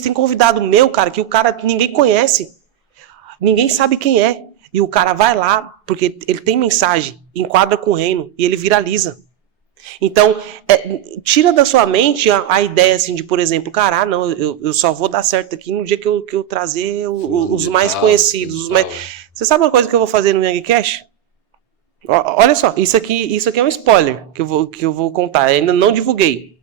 Tem convidado meu, cara, que o cara ninguém conhece. Ninguém sabe quem é. E o cara vai lá, porque ele tem mensagem, enquadra com o reino e ele viraliza. Então, tira da sua mente a ideia assim de, por exemplo, cara, não, eu só vou dar certo aqui no dia que eu trazer os mais conhecidos. Você sabe uma coisa que eu vou fazer no Youngcast? Olha só, isso aqui é um spoiler que eu vou contar, ainda não divulguei.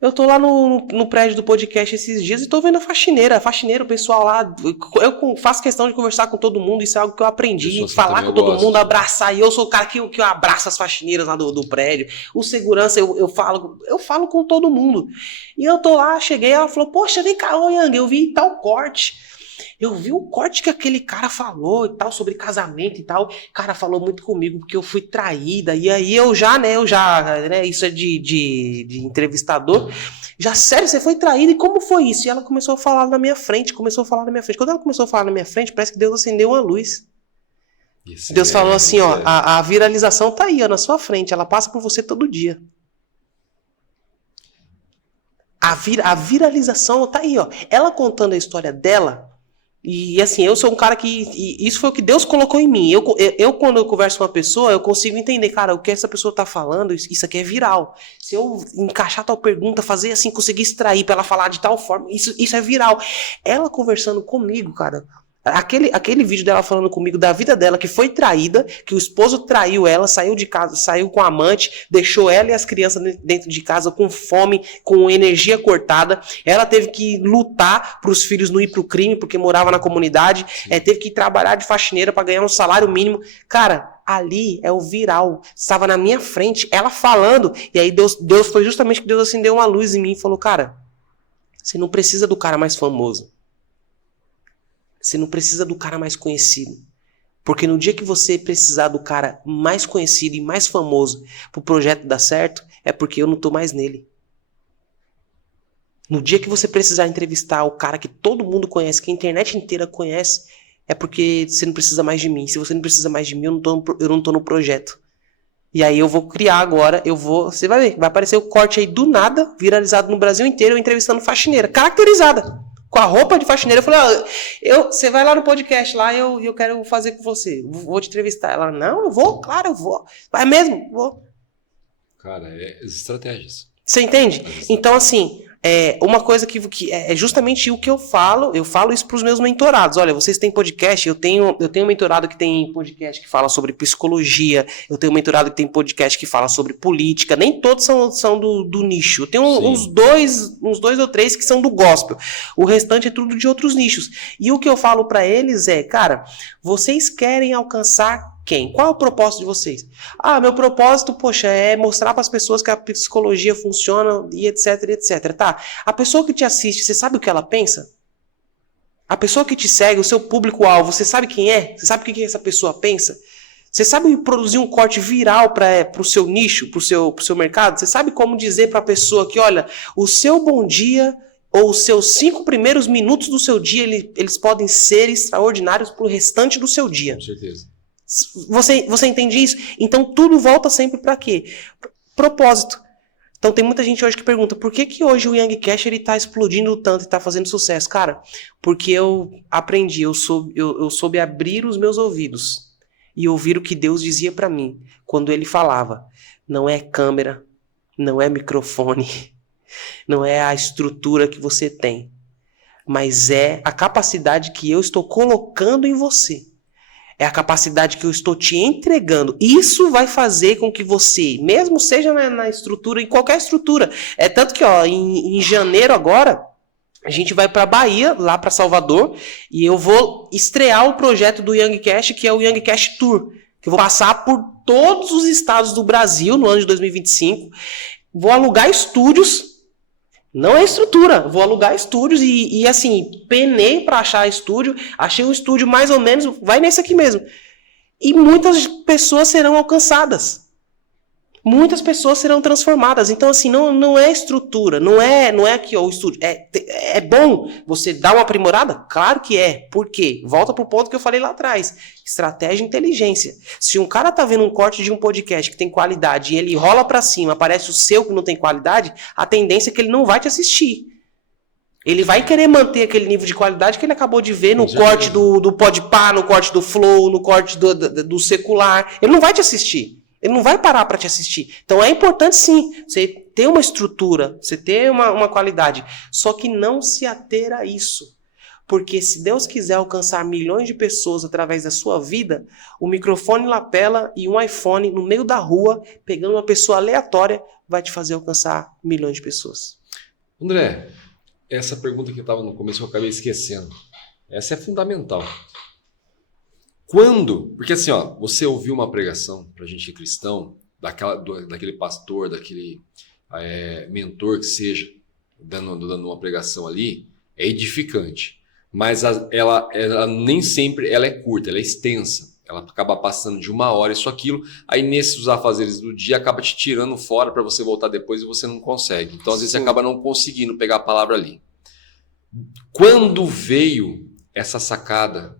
Eu tô lá no prédio do podcast esses dias e tô vendo a faxineira, o pessoal lá, eu faço questão de conversar com todo mundo, isso é algo que eu aprendi, falar com todo mundo, abraçar, e eu sou o cara que eu abraço as faxineiras lá do prédio, o segurança, eu falo com todo mundo. E eu tô lá, cheguei, ela falou, poxa, vem cá, ô Yang, eu vi tal corte. Eu vi o corte que aquele cara falou e tal, sobre casamento e tal. O cara falou muito comigo porque eu fui traída. E aí isso é de entrevistador. Já, sério, você foi traída? E como foi isso? E ela começou a falar na minha frente, Quando ela começou a falar na minha frente, parece que Deus acendeu uma luz. Deus falou assim, ó, a viralização tá aí, ó, na sua frente. Ela passa por você todo dia. A viralização tá aí, ó. Ela contando a história dela. E assim, eu sou um cara que... Isso foi o que Deus colocou em mim. Eu quando eu converso com uma pessoa, eu consigo entender, cara, o que essa pessoa tá falando, isso aqui é viral. Se eu encaixar tal pergunta, fazer assim, conseguir extrair pra ela falar de tal forma, isso é viral. Ela conversando comigo, cara, Aquele vídeo dela falando comigo da vida dela, que foi traída, que o esposo traiu ela, saiu de casa, saiu com a amante, deixou ela e as crianças dentro de casa com fome, com energia cortada. Ela teve que lutar para os filhos não ir pro crime, porque morava na comunidade. Teve que trabalhar de faxineira para ganhar um salário mínimo. Cara, ali é o viral. Estava na minha frente, ela falando. E aí Deus foi justamente que Deus acendeu uma luz em mim e falou, cara, você não precisa do cara mais famoso. Você não precisa do cara mais conhecido. Porque no dia que você precisar do cara mais conhecido e mais famoso pro projeto dar certo, é porque eu não tô mais nele. No dia que você precisar entrevistar o cara que todo mundo conhece, que a internet inteira conhece, é porque você não precisa mais de mim. Se você não precisa mais de mim, eu não tô no projeto. E aí eu vou criar agora, você vai ver, vai aparecer o corte aí do nada, viralizado no Brasil inteiro, eu entrevistando faxineira, caracterizada. Com a roupa de faxineira, eu falei, você vai lá no podcast lá e eu quero fazer com você. Vou te entrevistar. Ela, não, eu vou, claro, eu vou. Vai mesmo, vou. Cara, as estratégias. Você entende? Então, assim, uma coisa que é justamente o que eu falo isso para os meus mentorados. Olha, vocês têm podcast, eu tenho um mentorado que tem podcast que fala sobre psicologia, eu tenho um mentorado que tem podcast que fala sobre política, nem todos são do nicho. Eu tenho uns dois ou três que são do gospel. O restante é tudo de outros nichos. E o que eu falo para eles é, cara, vocês querem alcançar quem? Qual é o propósito de vocês? Meu propósito, poxa, é mostrar para as pessoas que a psicologia funciona e etc, etc. Tá, a pessoa que te assiste, você sabe o que ela pensa? A pessoa que te segue, o seu público-alvo, você sabe quem é? Você sabe o que essa pessoa pensa? Você sabe produzir um corte viral para o seu nicho, para o seu mercado? Você sabe como dizer para a pessoa que, olha, o seu bom dia ou os seus 5 primeiros minutos do seu dia, eles podem ser extraordinários para o restante do seu dia. Com certeza. Você entende isso? Então tudo volta sempre para quê? Propósito. Então tem muita gente hoje que pergunta, por que hoje o Young Cash ele tá explodindo tanto e tá fazendo sucesso? Cara, porque eu aprendi, eu soube abrir os meus ouvidos e ouvir o que Deus dizia para mim quando ele falava. Não é câmera, não é microfone, não é a estrutura que você tem, mas é a capacidade que eu estou colocando em você. É a capacidade que eu estou te entregando. Isso vai fazer com que você, mesmo seja na estrutura, em qualquer estrutura. Tanto que, em janeiro agora, a gente vai para Bahia, lá para Salvador, e eu vou estrear o projeto do Young Cash, que é o Young Cash Tour. Que eu vou passar por todos os estados do Brasil no ano de 2025. Vou alugar estúdios. Não é estrutura, vou alugar estúdios e assim, penei para achar estúdio, achei um estúdio mais ou menos, vai nesse aqui mesmo. E muitas pessoas serão alcançadas. Muitas pessoas serão transformadas. Então, assim, não é estrutura, não é aqui, o estúdio. É bom você dar uma aprimorada? Claro que é. Por quê? Volta pro ponto que eu falei lá atrás. Estratégia e inteligência. Se um cara tá vendo um corte de um podcast que tem qualidade e ele rola pra cima, aparece o seu que não tem qualidade, a tendência é que ele não vai te assistir. Ele vai querer manter aquele nível de qualidade que ele acabou de ver no corte do Podpah, no corte do Flow, no corte do Secular. Ele não vai te assistir. Ele não vai parar para te assistir. Então é importante sim, você ter uma estrutura, você ter uma qualidade. Só que não se ater a isso. Porque se Deus quiser alcançar milhões de pessoas através da sua vida, o microfone lapela e um iPhone no meio da rua, pegando uma pessoa aleatória, vai te fazer alcançar milhões de pessoas. André, essa pergunta que estava no começo eu acabei esquecendo. Essa é fundamental. Quando? Porque assim, você ouviu uma pregação pra gente cristão, daquele pastor, daquele mentor que seja, dando uma pregação ali, é edificante. Mas ela nem sempre ela é curta, ela é extensa. Ela acaba passando de 1 hora, isso, aquilo. Aí nesses afazeres do dia acaba te tirando fora para você voltar depois e você não consegue. Então às vezes você acaba não conseguindo pegar a palavra ali. Quando veio essa sacada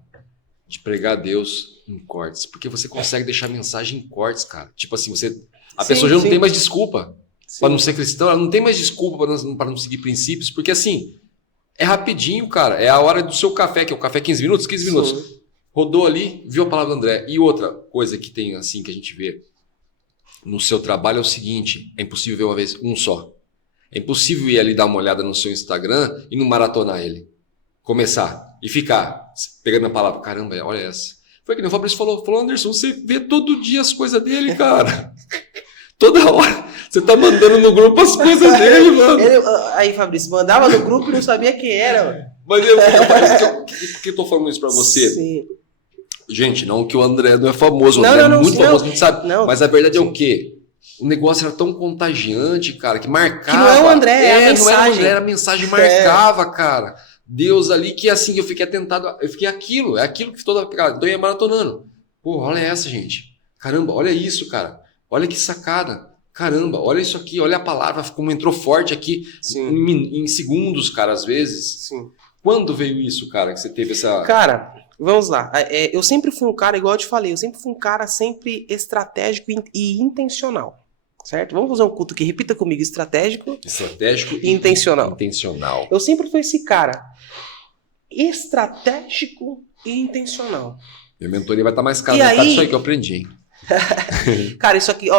de pregar a Deus em cortes? Porque você consegue deixar a mensagem em cortes, cara. Tipo assim, a pessoa já não tem mais desculpa para não ser cristão, ela não tem mais desculpa para não seguir princípios, porque assim, é rapidinho, cara. É a hora do seu café, que é o café 15 minutos, 15 minutos. Sim. Rodou ali, viu a palavra do André. E outra coisa que tem assim, que a gente vê no seu trabalho é o seguinte, é impossível ver uma vez, um só. É impossível ir ali dar uma olhada no seu Instagram e não maratonar ele. começar e ficar pegando a palavra, caramba, olha essa. Foi que nem o Fabrício falou, Anderson, você vê todo dia as coisas dele, cara. Toda hora. Você tá mandando no grupo as coisas dele, mano. Aí, Fabrício, mandava no grupo e não sabia quem era, mano. Mas por que eu tô falando isso pra você? Sim. Gente, não que o André não é famoso, o não, André é não, muito não, famoso, a gente sabe. Não, mas a verdade é o quê? O negócio era tão contagiante, cara, que marcava. Que não é o André, é a mensagem. Não era o André, era a mensagem marcava, cara. Deus ali, que assim, eu fiquei atentado, eu fiquei aquilo que toda pegada. Então eu ia maratonando. Pô, olha essa, gente. Caramba, olha isso, cara. Olha que sacada. Caramba, olha isso aqui, olha a palavra, como entrou forte aqui em segundos, cara, às vezes. Sim. Quando veio isso, cara, que você teve essa... Cara, vamos lá. Eu sempre fui um cara, igual eu te falei, eu sempre fui um cara sempre estratégico e intencional. Certo? Vamos fazer um culto aqui. Repita comigo. Estratégico e intencional. Eu sempre fui esse cara. Estratégico e intencional. Minha mentoria vai estar mais cara. Isso aí que eu aprendi, hein? Cara, isso aqui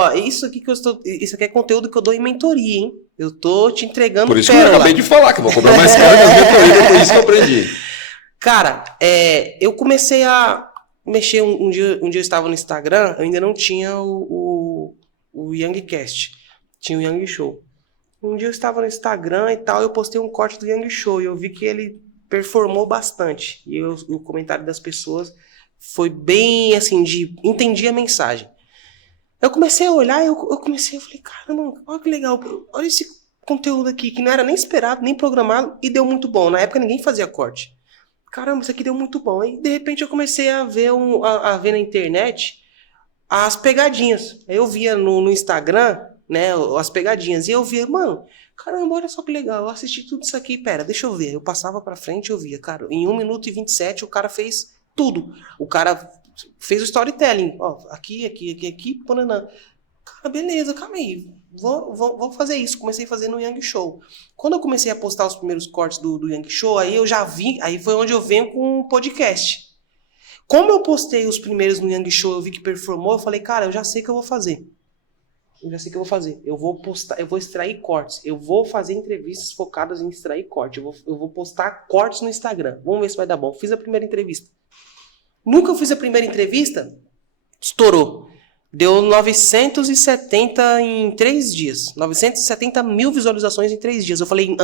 que eu estou. Isso aqui é conteúdo que eu dou em mentoria, hein? Eu tô te entregando. Por isso que eu acabei de falar, que eu vou cobrar mais caro nas mentorias, por isso que eu aprendi. Cara, eu comecei a mexer um dia eu estava no Instagram, eu ainda não tinha o Youngcast. Tinha o Young Show. Um dia eu estava no Instagram e tal, eu postei um corte do Young Show e eu vi que ele performou bastante. E o comentário das pessoas foi bem assim, entendi a mensagem. Eu comecei a olhar, eu falei, caramba, olha que legal, olha esse conteúdo aqui, que não era nem esperado, nem programado, e deu muito bom. Na época ninguém fazia corte. Caramba, isso aqui deu muito bom. E de repente eu comecei a ver na internet as pegadinhas. Eu via no Instagram, né, as pegadinhas, e eu via, mano, caramba, olha só que legal, eu assisti tudo isso aqui, pera, deixa eu ver. Eu passava pra frente e eu via, cara, em 1 minuto e 27 o cara fez tudo. O cara fez o storytelling, ó, aqui, pananã. Cara, beleza, calma aí, vou fazer isso. Comecei a fazer no Young Show. Quando eu comecei a postar os primeiros cortes do Young Show, aí eu já vi, aí foi onde eu venho com o podcast. Como eu postei os primeiros no Young Show, eu vi que performou, eu falei, cara, eu já sei o que eu vou fazer. Eu vou postar, eu vou extrair cortes. Eu vou fazer entrevistas focadas em extrair corte. Eu vou postar cortes no Instagram. Vamos ver se vai dar bom. Fiz a primeira entrevista. Nunca fiz a primeira entrevista, estourou. Deu 970 em 3 dias. 970 mil visualizações em 3 dias. Eu falei,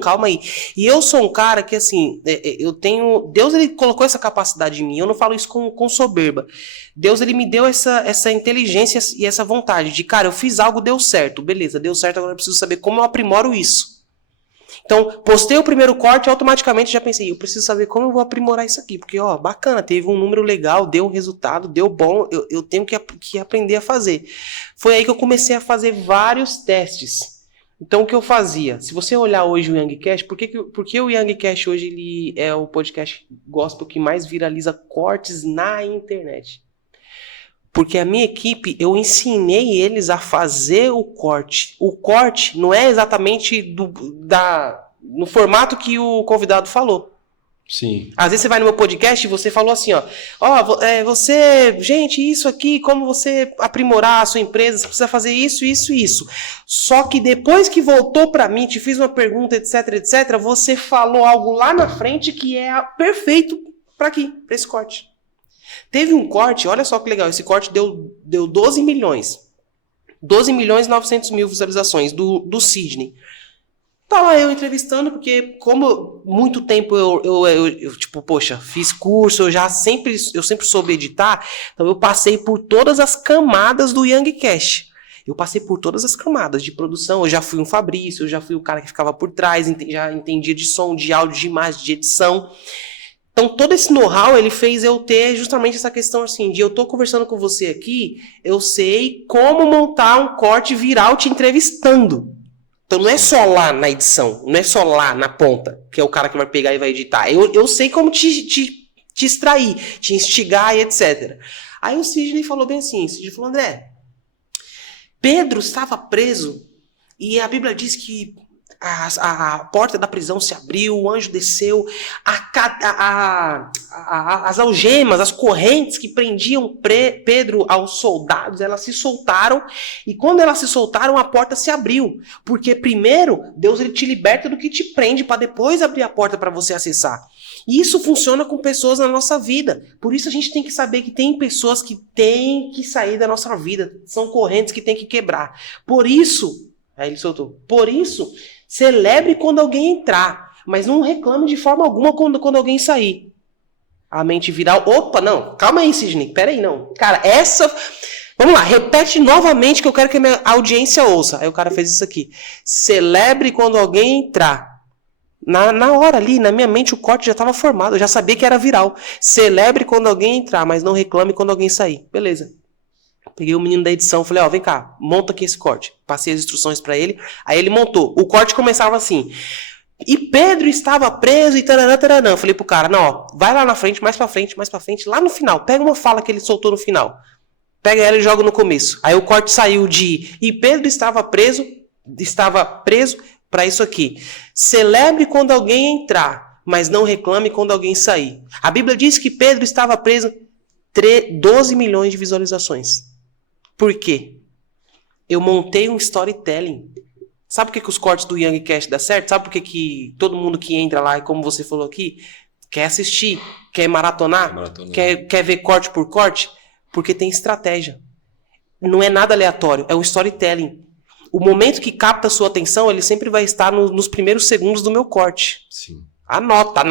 calma aí. E eu sou um cara que, assim, eu tenho... Deus, ele colocou essa capacidade em mim. Eu não falo isso com soberba. Deus, ele me deu essa inteligência e essa vontade de, cara, eu fiz algo, deu certo. Beleza, deu certo, agora eu preciso saber como eu aprimoro isso. Então, postei o primeiro corte e automaticamente já pensei, eu preciso saber como eu vou aprimorar isso aqui. Porque, ó, bacana, teve um número legal, deu um resultado, deu bom, eu tenho que aprender a fazer. Foi aí que eu comecei a fazer vários testes. Então, o que eu fazia? Se você olhar hoje o Youngcast, por que o Youngcast hoje ele é o podcast gospel que mais viraliza cortes na internet? Porque a minha equipe, eu ensinei eles a fazer o corte. O corte não é exatamente no formato que o convidado falou. Sim. Às vezes você vai no meu podcast e você falou assim, gente, isso aqui, como você aprimorar a sua empresa, você precisa fazer isso, isso e isso. Só que depois que voltou para mim, te fiz uma pergunta, etc, você falou algo lá na frente que é perfeito para esse corte. Teve um corte, olha só que legal, esse corte deu 12 milhões. 12 milhões e 900 mil visualizações do Sidney. Tava eu entrevistando, porque como muito tempo eu tipo, poxa, fiz curso, eu sempre soube editar, então eu passei por todas as camadas do Youngcast. Eu passei por todas as camadas de produção, eu já fui um Fabrício, eu já fui o cara que ficava por trás, já entendia de som, de áudio, de imagem, de edição. Então, todo esse know-how, ele fez eu ter justamente essa questão assim, de eu tô conversando com você aqui, eu sei como montar um corte viral te entrevistando. Então, não é só lá na edição, não é só lá na ponta, que é o cara que vai pegar e vai editar. Eu sei como te extrair, te instigar e etc. Aí o Sidney falou bem assim, o Sidney falou, André, Pedro estava preso e a Bíblia diz que A porta da prisão se abriu, o anjo desceu, as algemas, as correntes que prendiam Pedro aos soldados, elas se soltaram, e quando elas se soltaram, a porta se abriu. Porque primeiro, Deus ele te liberta do que te prende, para depois abrir a porta para você acessar. E isso funciona com pessoas na nossa vida. Por isso a gente tem que saber que tem pessoas que têm que sair da nossa vida, são correntes que tem que quebrar. Por isso, aí ele soltou, por isso, celebre quando alguém entrar, mas não reclame de forma alguma quando alguém sair. A mente viral, opa, não, calma aí, Sidney, peraí, não. Cara, vamos lá, repete novamente que eu quero que a minha audiência ouça. Aí o cara fez isso aqui. Celebre quando alguém entrar. Na hora ali, na minha mente, o corte já estava formado, eu já sabia que era viral. Celebre quando alguém entrar, mas não reclame quando alguém sair. Beleza. Peguei o menino da edição, falei, ó, vem cá, monta aqui esse corte. Passei as instruções para ele, aí ele montou. O corte começava assim, e Pedro estava preso e taranã, taranã. Falei pro cara, não, ó, vai lá na frente, mais pra frente, lá no final. Pega uma fala que ele soltou no final. Pega ela e joga no começo. Aí o corte saiu de, e Pedro estava preso para isso aqui. Celebre quando alguém entrar, mas não reclame quando alguém sair. A Bíblia diz que Pedro estava preso, 12 milhões de visualizações. Por quê? Eu montei um storytelling. Sabe por que os cortes do Youngcast dão certo? Sabe por que todo mundo que entra lá, e como você falou aqui, quer assistir, quer maratonar, quer ver corte por corte? Porque tem estratégia. Não é nada aleatório, é um storytelling. O momento que capta a sua atenção, ele sempre vai estar nos primeiros segundos do meu corte. Sim. Anota!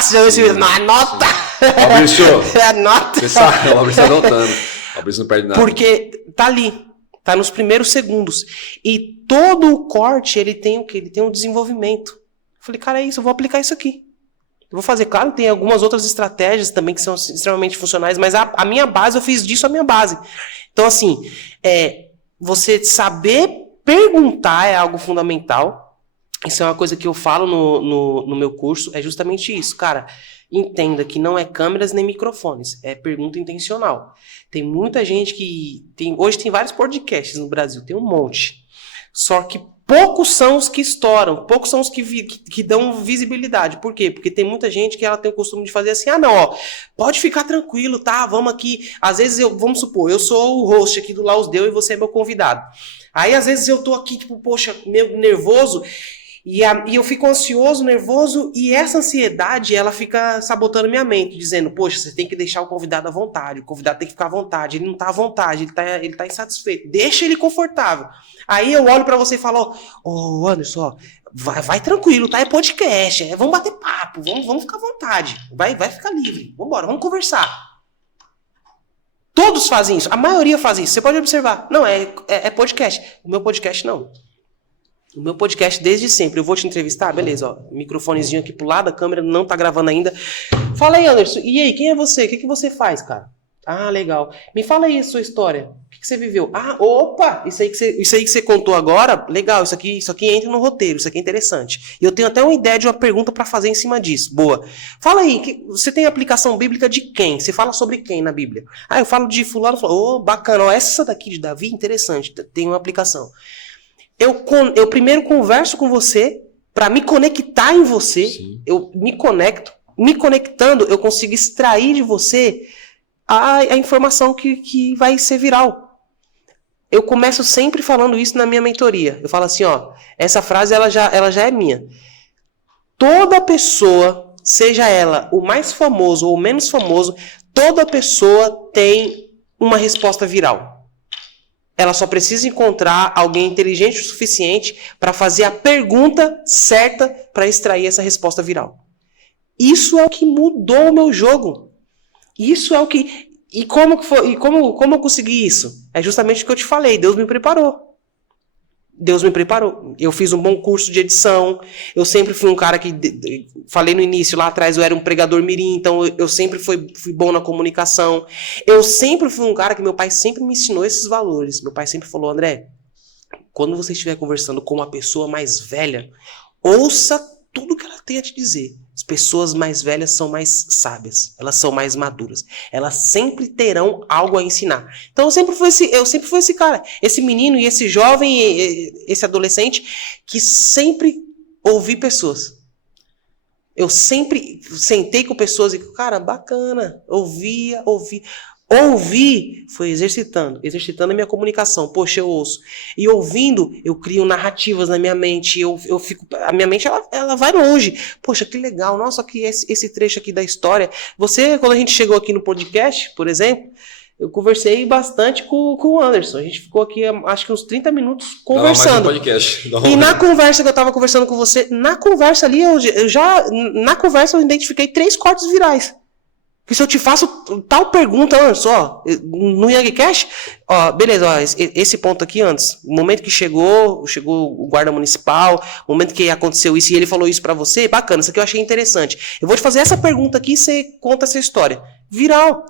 Você já viu esse vídeo? Não, anota! Fabrício, anota! Você sabe, o Fabrício tá anotando. O Fabrício não perde nada. Porque tá ali, tá nos primeiros segundos. E todo o corte, ele tem o quê? Ele tem um desenvolvimento. Eu falei, cara, é isso, eu vou aplicar isso aqui. Eu vou fazer, claro, tem algumas outras estratégias também que são extremamente funcionais, mas a minha base, eu fiz disso a minha base. Então, assim, você saber perguntar é algo fundamental. Isso é uma coisa que eu falo no meu curso, é justamente isso, cara. Entenda que não é câmeras nem microfones, é pergunta intencional. Tem muita gente que... Hoje tem vários podcasts no Brasil, tem um monte. Só que poucos são os que estouram, poucos são os que dão visibilidade. Por quê? Porque tem muita gente que ela tem o costume de fazer assim, não, ó, pode ficar tranquilo, tá? Vamos aqui. Às vezes, vamos supor, eu sou o host aqui do Lausdeu e você é meu convidado. Aí, às vezes, eu tô aqui, tipo, poxa, meio nervoso... E eu fico ansioso, nervoso, e essa ansiedade, ela fica sabotando minha mente, dizendo, poxa, você tem que deixar o convidado à vontade, o convidado tem que ficar à vontade, ele não tá à vontade, ele tá insatisfeito, deixa ele confortável. Aí eu olho pra você e falo, ô Anderson, vai tranquilo, tá? É podcast, vamos bater papo, vamos ficar à vontade, vai ficar livre, vambora, vamos conversar. Todos fazem isso, a maioria faz isso, você pode observar. Não, é podcast, o meu podcast não. O meu podcast desde sempre, eu vou te entrevistar, beleza, ó, microfonezinho aqui pro lado, a câmera não tá gravando ainda. Fala aí, Anderson, e aí, quem é você? O que você faz, cara? Ah, legal. Me fala aí a sua história, o que você viveu? Ah, opa, isso aí que você contou agora, legal, isso aqui entra no roteiro, isso aqui é interessante. E eu tenho até uma ideia de uma pergunta pra fazer em cima disso, boa. Fala aí, você tem aplicação bíblica de quem? Você fala sobre quem na Bíblia? Ah, eu falo de fulano, bacana, ó, essa daqui de Davi, interessante, tem uma aplicação. Eu primeiro converso com você para me conectar em você. Sim. Eu me conecto. Me conectando, eu consigo extrair de você a informação que vai ser viral. Eu começo sempre falando isso na minha mentoria. Eu falo assim, ó, essa frase ela já é minha. Toda pessoa, seja ela o mais famoso ou o menos famoso, toda pessoa tem uma resposta viral. Ela só precisa encontrar alguém inteligente o suficiente para fazer a pergunta certa para extrair essa resposta viral. Isso é o que mudou o meu jogo. Isso é o que... E como que foi? E como eu consegui isso? É justamente o que eu te falei. Deus me preparou. Deus me preparou. Eu fiz um bom curso de edição. Eu sempre fui um cara que... Falei no início, lá atrás, eu era um pregador mirim. Então, eu sempre fui bom na comunicação. Eu sempre fui um cara que meu pai sempre me ensinou esses valores. Meu pai sempre falou, André, quando você estiver conversando com uma pessoa mais velha, ouça tudo que ela tem a te dizer. As pessoas mais velhas são mais sábias, elas são mais maduras. Elas sempre terão algo a ensinar. Então eu sempre fui esse cara, esse menino e esse jovem, esse adolescente que sempre ouvi pessoas. Eu sempre sentei com pessoas e, cara, bacana, ouvia. Ouvir foi exercitando a minha comunicação. Poxa, eu ouço. E ouvindo, eu crio narrativas na minha mente. A minha mente, ela vai longe. Poxa, que legal. Nossa, que esse trecho aqui da história. Quando a gente chegou aqui no podcast, por exemplo, eu conversei bastante com o Anderson. A gente ficou aqui, acho que uns 30 minutos conversando. Mais um podcast. E na conversa que eu tava conversando com você, na conversa ali, eu identifiquei 3 cortes virais. Que se eu te faço tal pergunta antes, ó, no YangCast, ó, beleza, ó, esse ponto aqui antes, o momento que chegou o guarda municipal, o momento que aconteceu isso e ele falou isso pra você, bacana, isso aqui eu achei interessante. Eu vou te fazer essa pergunta aqui e você conta essa história. Viral.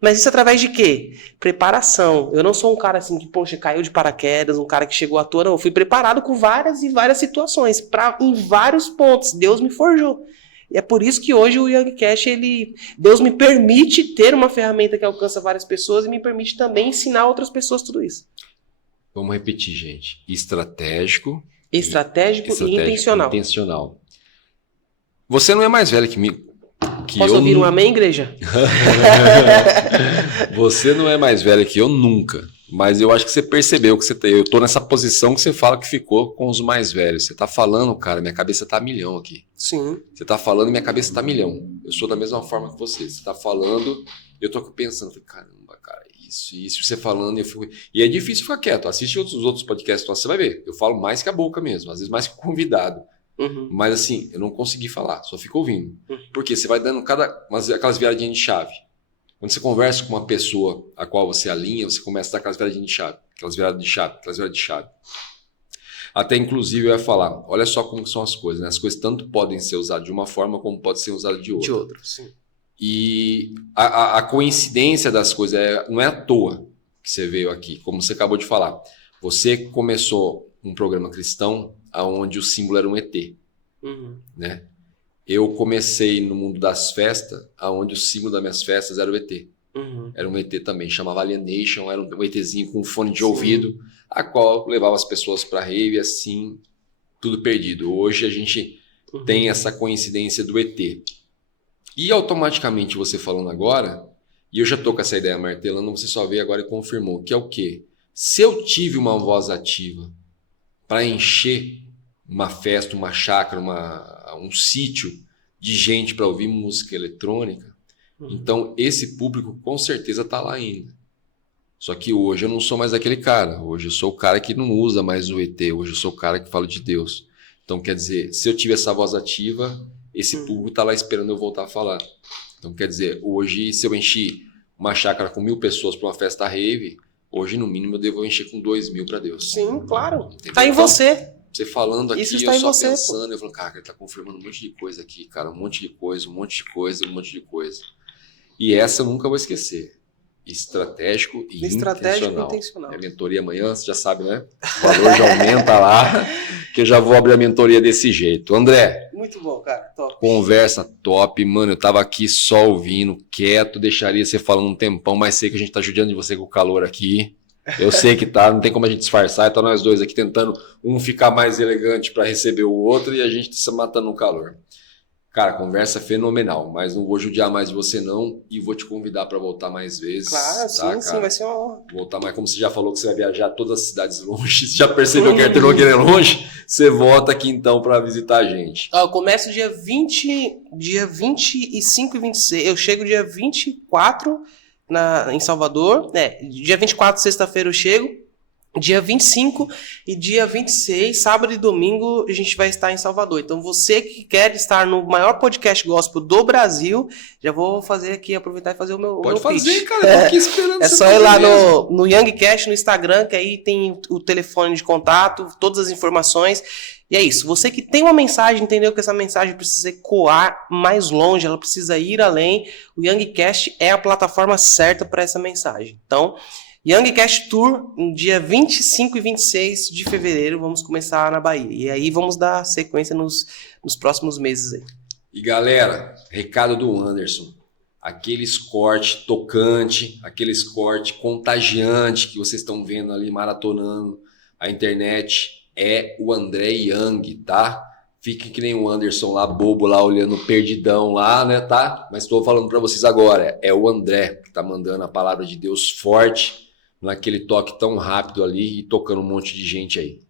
Mas isso através de quê? Preparação. Eu não sou um cara assim que, poxa, caiu de paraquedas, um cara que chegou à toa, não. Eu fui preparado com várias e várias situações, em vários pontos. Deus me forjou. E é por isso que hoje o YangCast, Deus me permite ter uma ferramenta que alcança várias pessoas e me permite também ensinar outras pessoas tudo isso. Vamos repetir, gente. Estratégico e intencional. Você não é mais velho que mim. Posso ouvir um amém, igreja? Você não é mais velho que eu nunca. Mas eu acho que você percebeu que eu tô nessa posição que você fala que ficou com os mais velhos. Você tá falando, cara, minha cabeça tá a milhão aqui. Sim. Você tá falando e minha cabeça tá a milhão. Eu sou da mesma forma que você. Você tá falando, eu tô pensando, caramba, cara, isso, você falando, eu fico... E é difícil ficar quieto. Assiste os outros podcasts, você vai ver. Eu falo mais que a boca mesmo, às vezes mais que o convidado. Uhum. Mas assim, eu não consegui falar, só fico ouvindo. Porque você vai dando aquelas viradinhas de chave. Quando você conversa com uma pessoa a qual você alinha, você começa a dar aquelas viradinhas de chave, aquelas viradas de chave. Até inclusive eu ia falar, olha só como são as coisas, né? As coisas tanto podem ser usadas de uma forma como podem ser usadas de outra. De outra, sim. E a coincidência das coisas não é à toa que você veio aqui, como você acabou de falar. Você começou um programa cristão onde o símbolo era um ET, né? Eu comecei no mundo das festas, onde o símbolo das minhas festas era o ET. Era um ET também, chamava Alienation, era um ETzinho com fone de ouvido, a qual levava as pessoas para rave, assim, tudo perdido. Hoje a gente tem essa coincidência do ET. E automaticamente você falando agora, e eu já tô com essa ideia martelando, você só veio agora e confirmou, que é o quê? Se eu tive uma voz ativa para encher uma festa, uma chácara, um sítio de gente para ouvir música eletrônica, então esse público com certeza está lá ainda. Só que hoje eu não sou mais aquele cara. Hoje eu sou o cara que não usa mais o ET. Hoje eu sou o cara que fala de Deus. Então quer dizer, se eu tive essa voz ativa, esse público está lá esperando eu voltar a falar. Então quer dizer, hoje se eu enchi uma chácara com 1.000 pessoas para uma festa rave, hoje no mínimo eu devo encher com 2.000 para Deus. Sim, claro. Entendeu? Tá em então, você. Você falando aqui, Isso eu está em só você, pensando, eu falo, cara, ele tá confirmando um monte de coisa aqui, cara, um monte de coisa. E essa eu nunca vou esquecer. Estratégico e intencional. É mentoria amanhã, você já sabe, né? O valor já aumenta lá, que eu já vou abrir a mentoria desse jeito. André. Muito bom, cara. Top. Conversa top, mano. Eu tava aqui só ouvindo, quieto, deixaria você falando um tempão, mas sei que a gente tá judiando de você com o calor aqui. Eu sei que tá, não tem como a gente disfarçar, então nós dois aqui tentando um ficar mais elegante para receber o outro e a gente se matando no calor. Cara, conversa fenomenal, mas não vou judiar mais de você não e vou te convidar para voltar mais vezes. Claro, tá, sim, vai ser uma honra. Voltar mais, como você já falou que você vai viajar todas as cidades longe, você já percebeu que Artenogueira é longe, você volta aqui então para visitar a gente. Eu começo dia 25 e 26, eu chego dia 24 em Salvador, dia 24, sexta-feira eu chego, dia 25 e dia 26, sábado e domingo, a gente vai estar em Salvador. Então você que quer estar no maior podcast gospel do Brasil, já vou fazer aqui, aproveitar e fazer o meu Pode pitch. fazer, cara, eu tô aqui esperando. É só ir lá no YangCast, no Instagram, que aí tem o telefone de contato, todas as informações. E é isso, você que tem uma mensagem, entendeu que essa mensagem precisa ecoar mais longe, ela precisa ir além, o YangCast é a plataforma certa para essa mensagem. Então, YangCast Tour, no dia 25 e 26 de fevereiro, vamos começar na Bahia. E aí vamos dar sequência nos próximos meses aí. E galera, recado do Anderson. Aqueles corte tocante, aqueles corte contagiante que vocês estão vendo ali maratonando a internet é o André Young, tá? Fique que nem o Anderson lá, bobo lá, olhando perdidão lá, né, tá? Mas estou falando para vocês agora, é o André que tá mandando a palavra de Deus forte naquele toque tão rápido ali e tocando um monte de gente aí.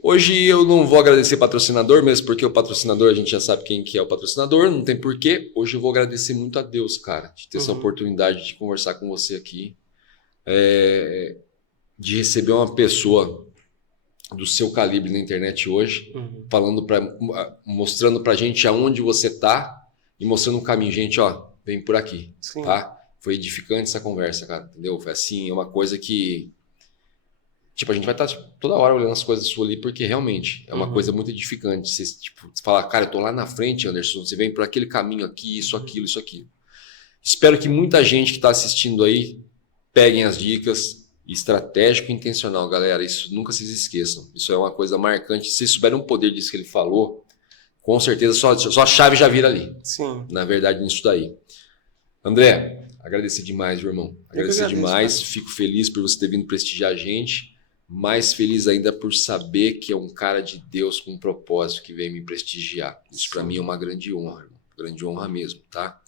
Hoje eu não vou agradecer patrocinador, mesmo porque o patrocinador, a gente já sabe quem que é o patrocinador, não tem porquê. Hoje eu vou agradecer muito a Deus, cara, de ter essa oportunidade de conversar com você aqui, de receber uma pessoa do seu calibre na internet hoje, mostrando pra gente aonde você tá e mostrando um caminho. Gente, ó, vem por aqui, tá? Foi edificante essa conversa, cara, entendeu? Foi assim, é uma coisa que... Tipo, a gente vai estar toda hora olhando as coisas suas ali, porque realmente é uma coisa muito edificante. Você fala, cara, eu tô lá na frente, Anderson, você vem por aquele caminho aqui, isso, aquilo, isso, aquilo. Espero que muita gente que está assistindo aí peguem as dicas. Estratégico e intencional, galera, isso nunca se esqueçam. Isso é uma coisa marcante. Se vocês souberem o poder disso que ele falou, com certeza só a chave já vira ali. Sim. Na verdade, nisso daí. André, agradecer demais, meu irmão. Agradecer demais. Cara. Fico feliz por você ter vindo prestigiar a gente. Mais feliz ainda por saber que é um cara de Deus com um propósito que veio me prestigiar. Isso para mim é uma grande honra, irmão. Grande honra mesmo, tá?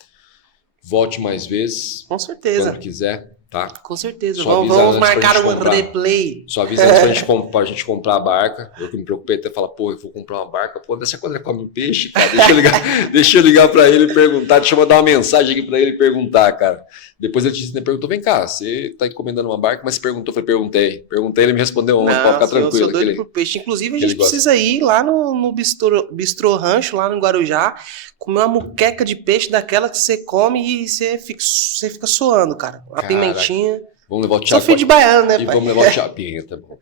Volte mais vezes. Com certeza. Quando quiser, tá? Com certeza. Vamos marcar um replay. Só avisa antes pra gente comprar a barca. Eu que me preocupei até falar, pô, eu vou comprar uma barca. Pô, dessa quando ele come peixe, cara. Deixa eu ligar pra ele e perguntar. Deixa eu mandar uma mensagem aqui pra ele e perguntar, cara. Depois ele perguntou, vem cá, você tá encomendando uma barca, mas você perguntou, eu perguntei. Perguntei, ele me respondeu ontem, pra ficar tranquilo. Eu sou doido por peixe. Inclusive, a gente precisa ir lá no Bistrô Rancho, lá no Guarujá, comer uma muqueca de peixe daquela que você come e você fica suando, cara. Uma pimentinha. Vamos levar o Thiago. Sou filho de baiano, né, pai? E vamos levar o Thiago. Tá bom.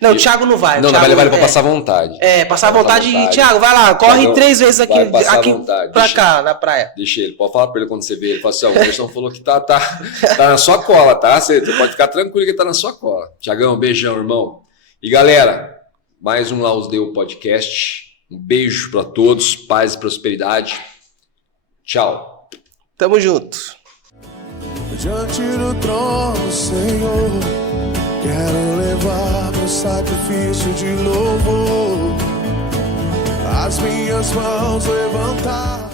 Não, o Thiago não vai. Não, vai levar ele pra passar vontade. Passar vontade. Thiago, vai lá, corre 3 vezes aqui pra cá, na praia. Deixa ele, pode falar pra ele quando você vê ele. Fala assim, ó, o Anderson falou que tá na sua cola, tá? Você pode ficar tranquilo que tá na sua cola. Thiagão, beijão, irmão. E galera, mais um Lausdeu Podcast. Um beijo pra todos, paz e prosperidade. Tchau. Tamo junto. Diante do trono, Senhor, quero levar meu sacrifício de louvor, as minhas mãos levantar.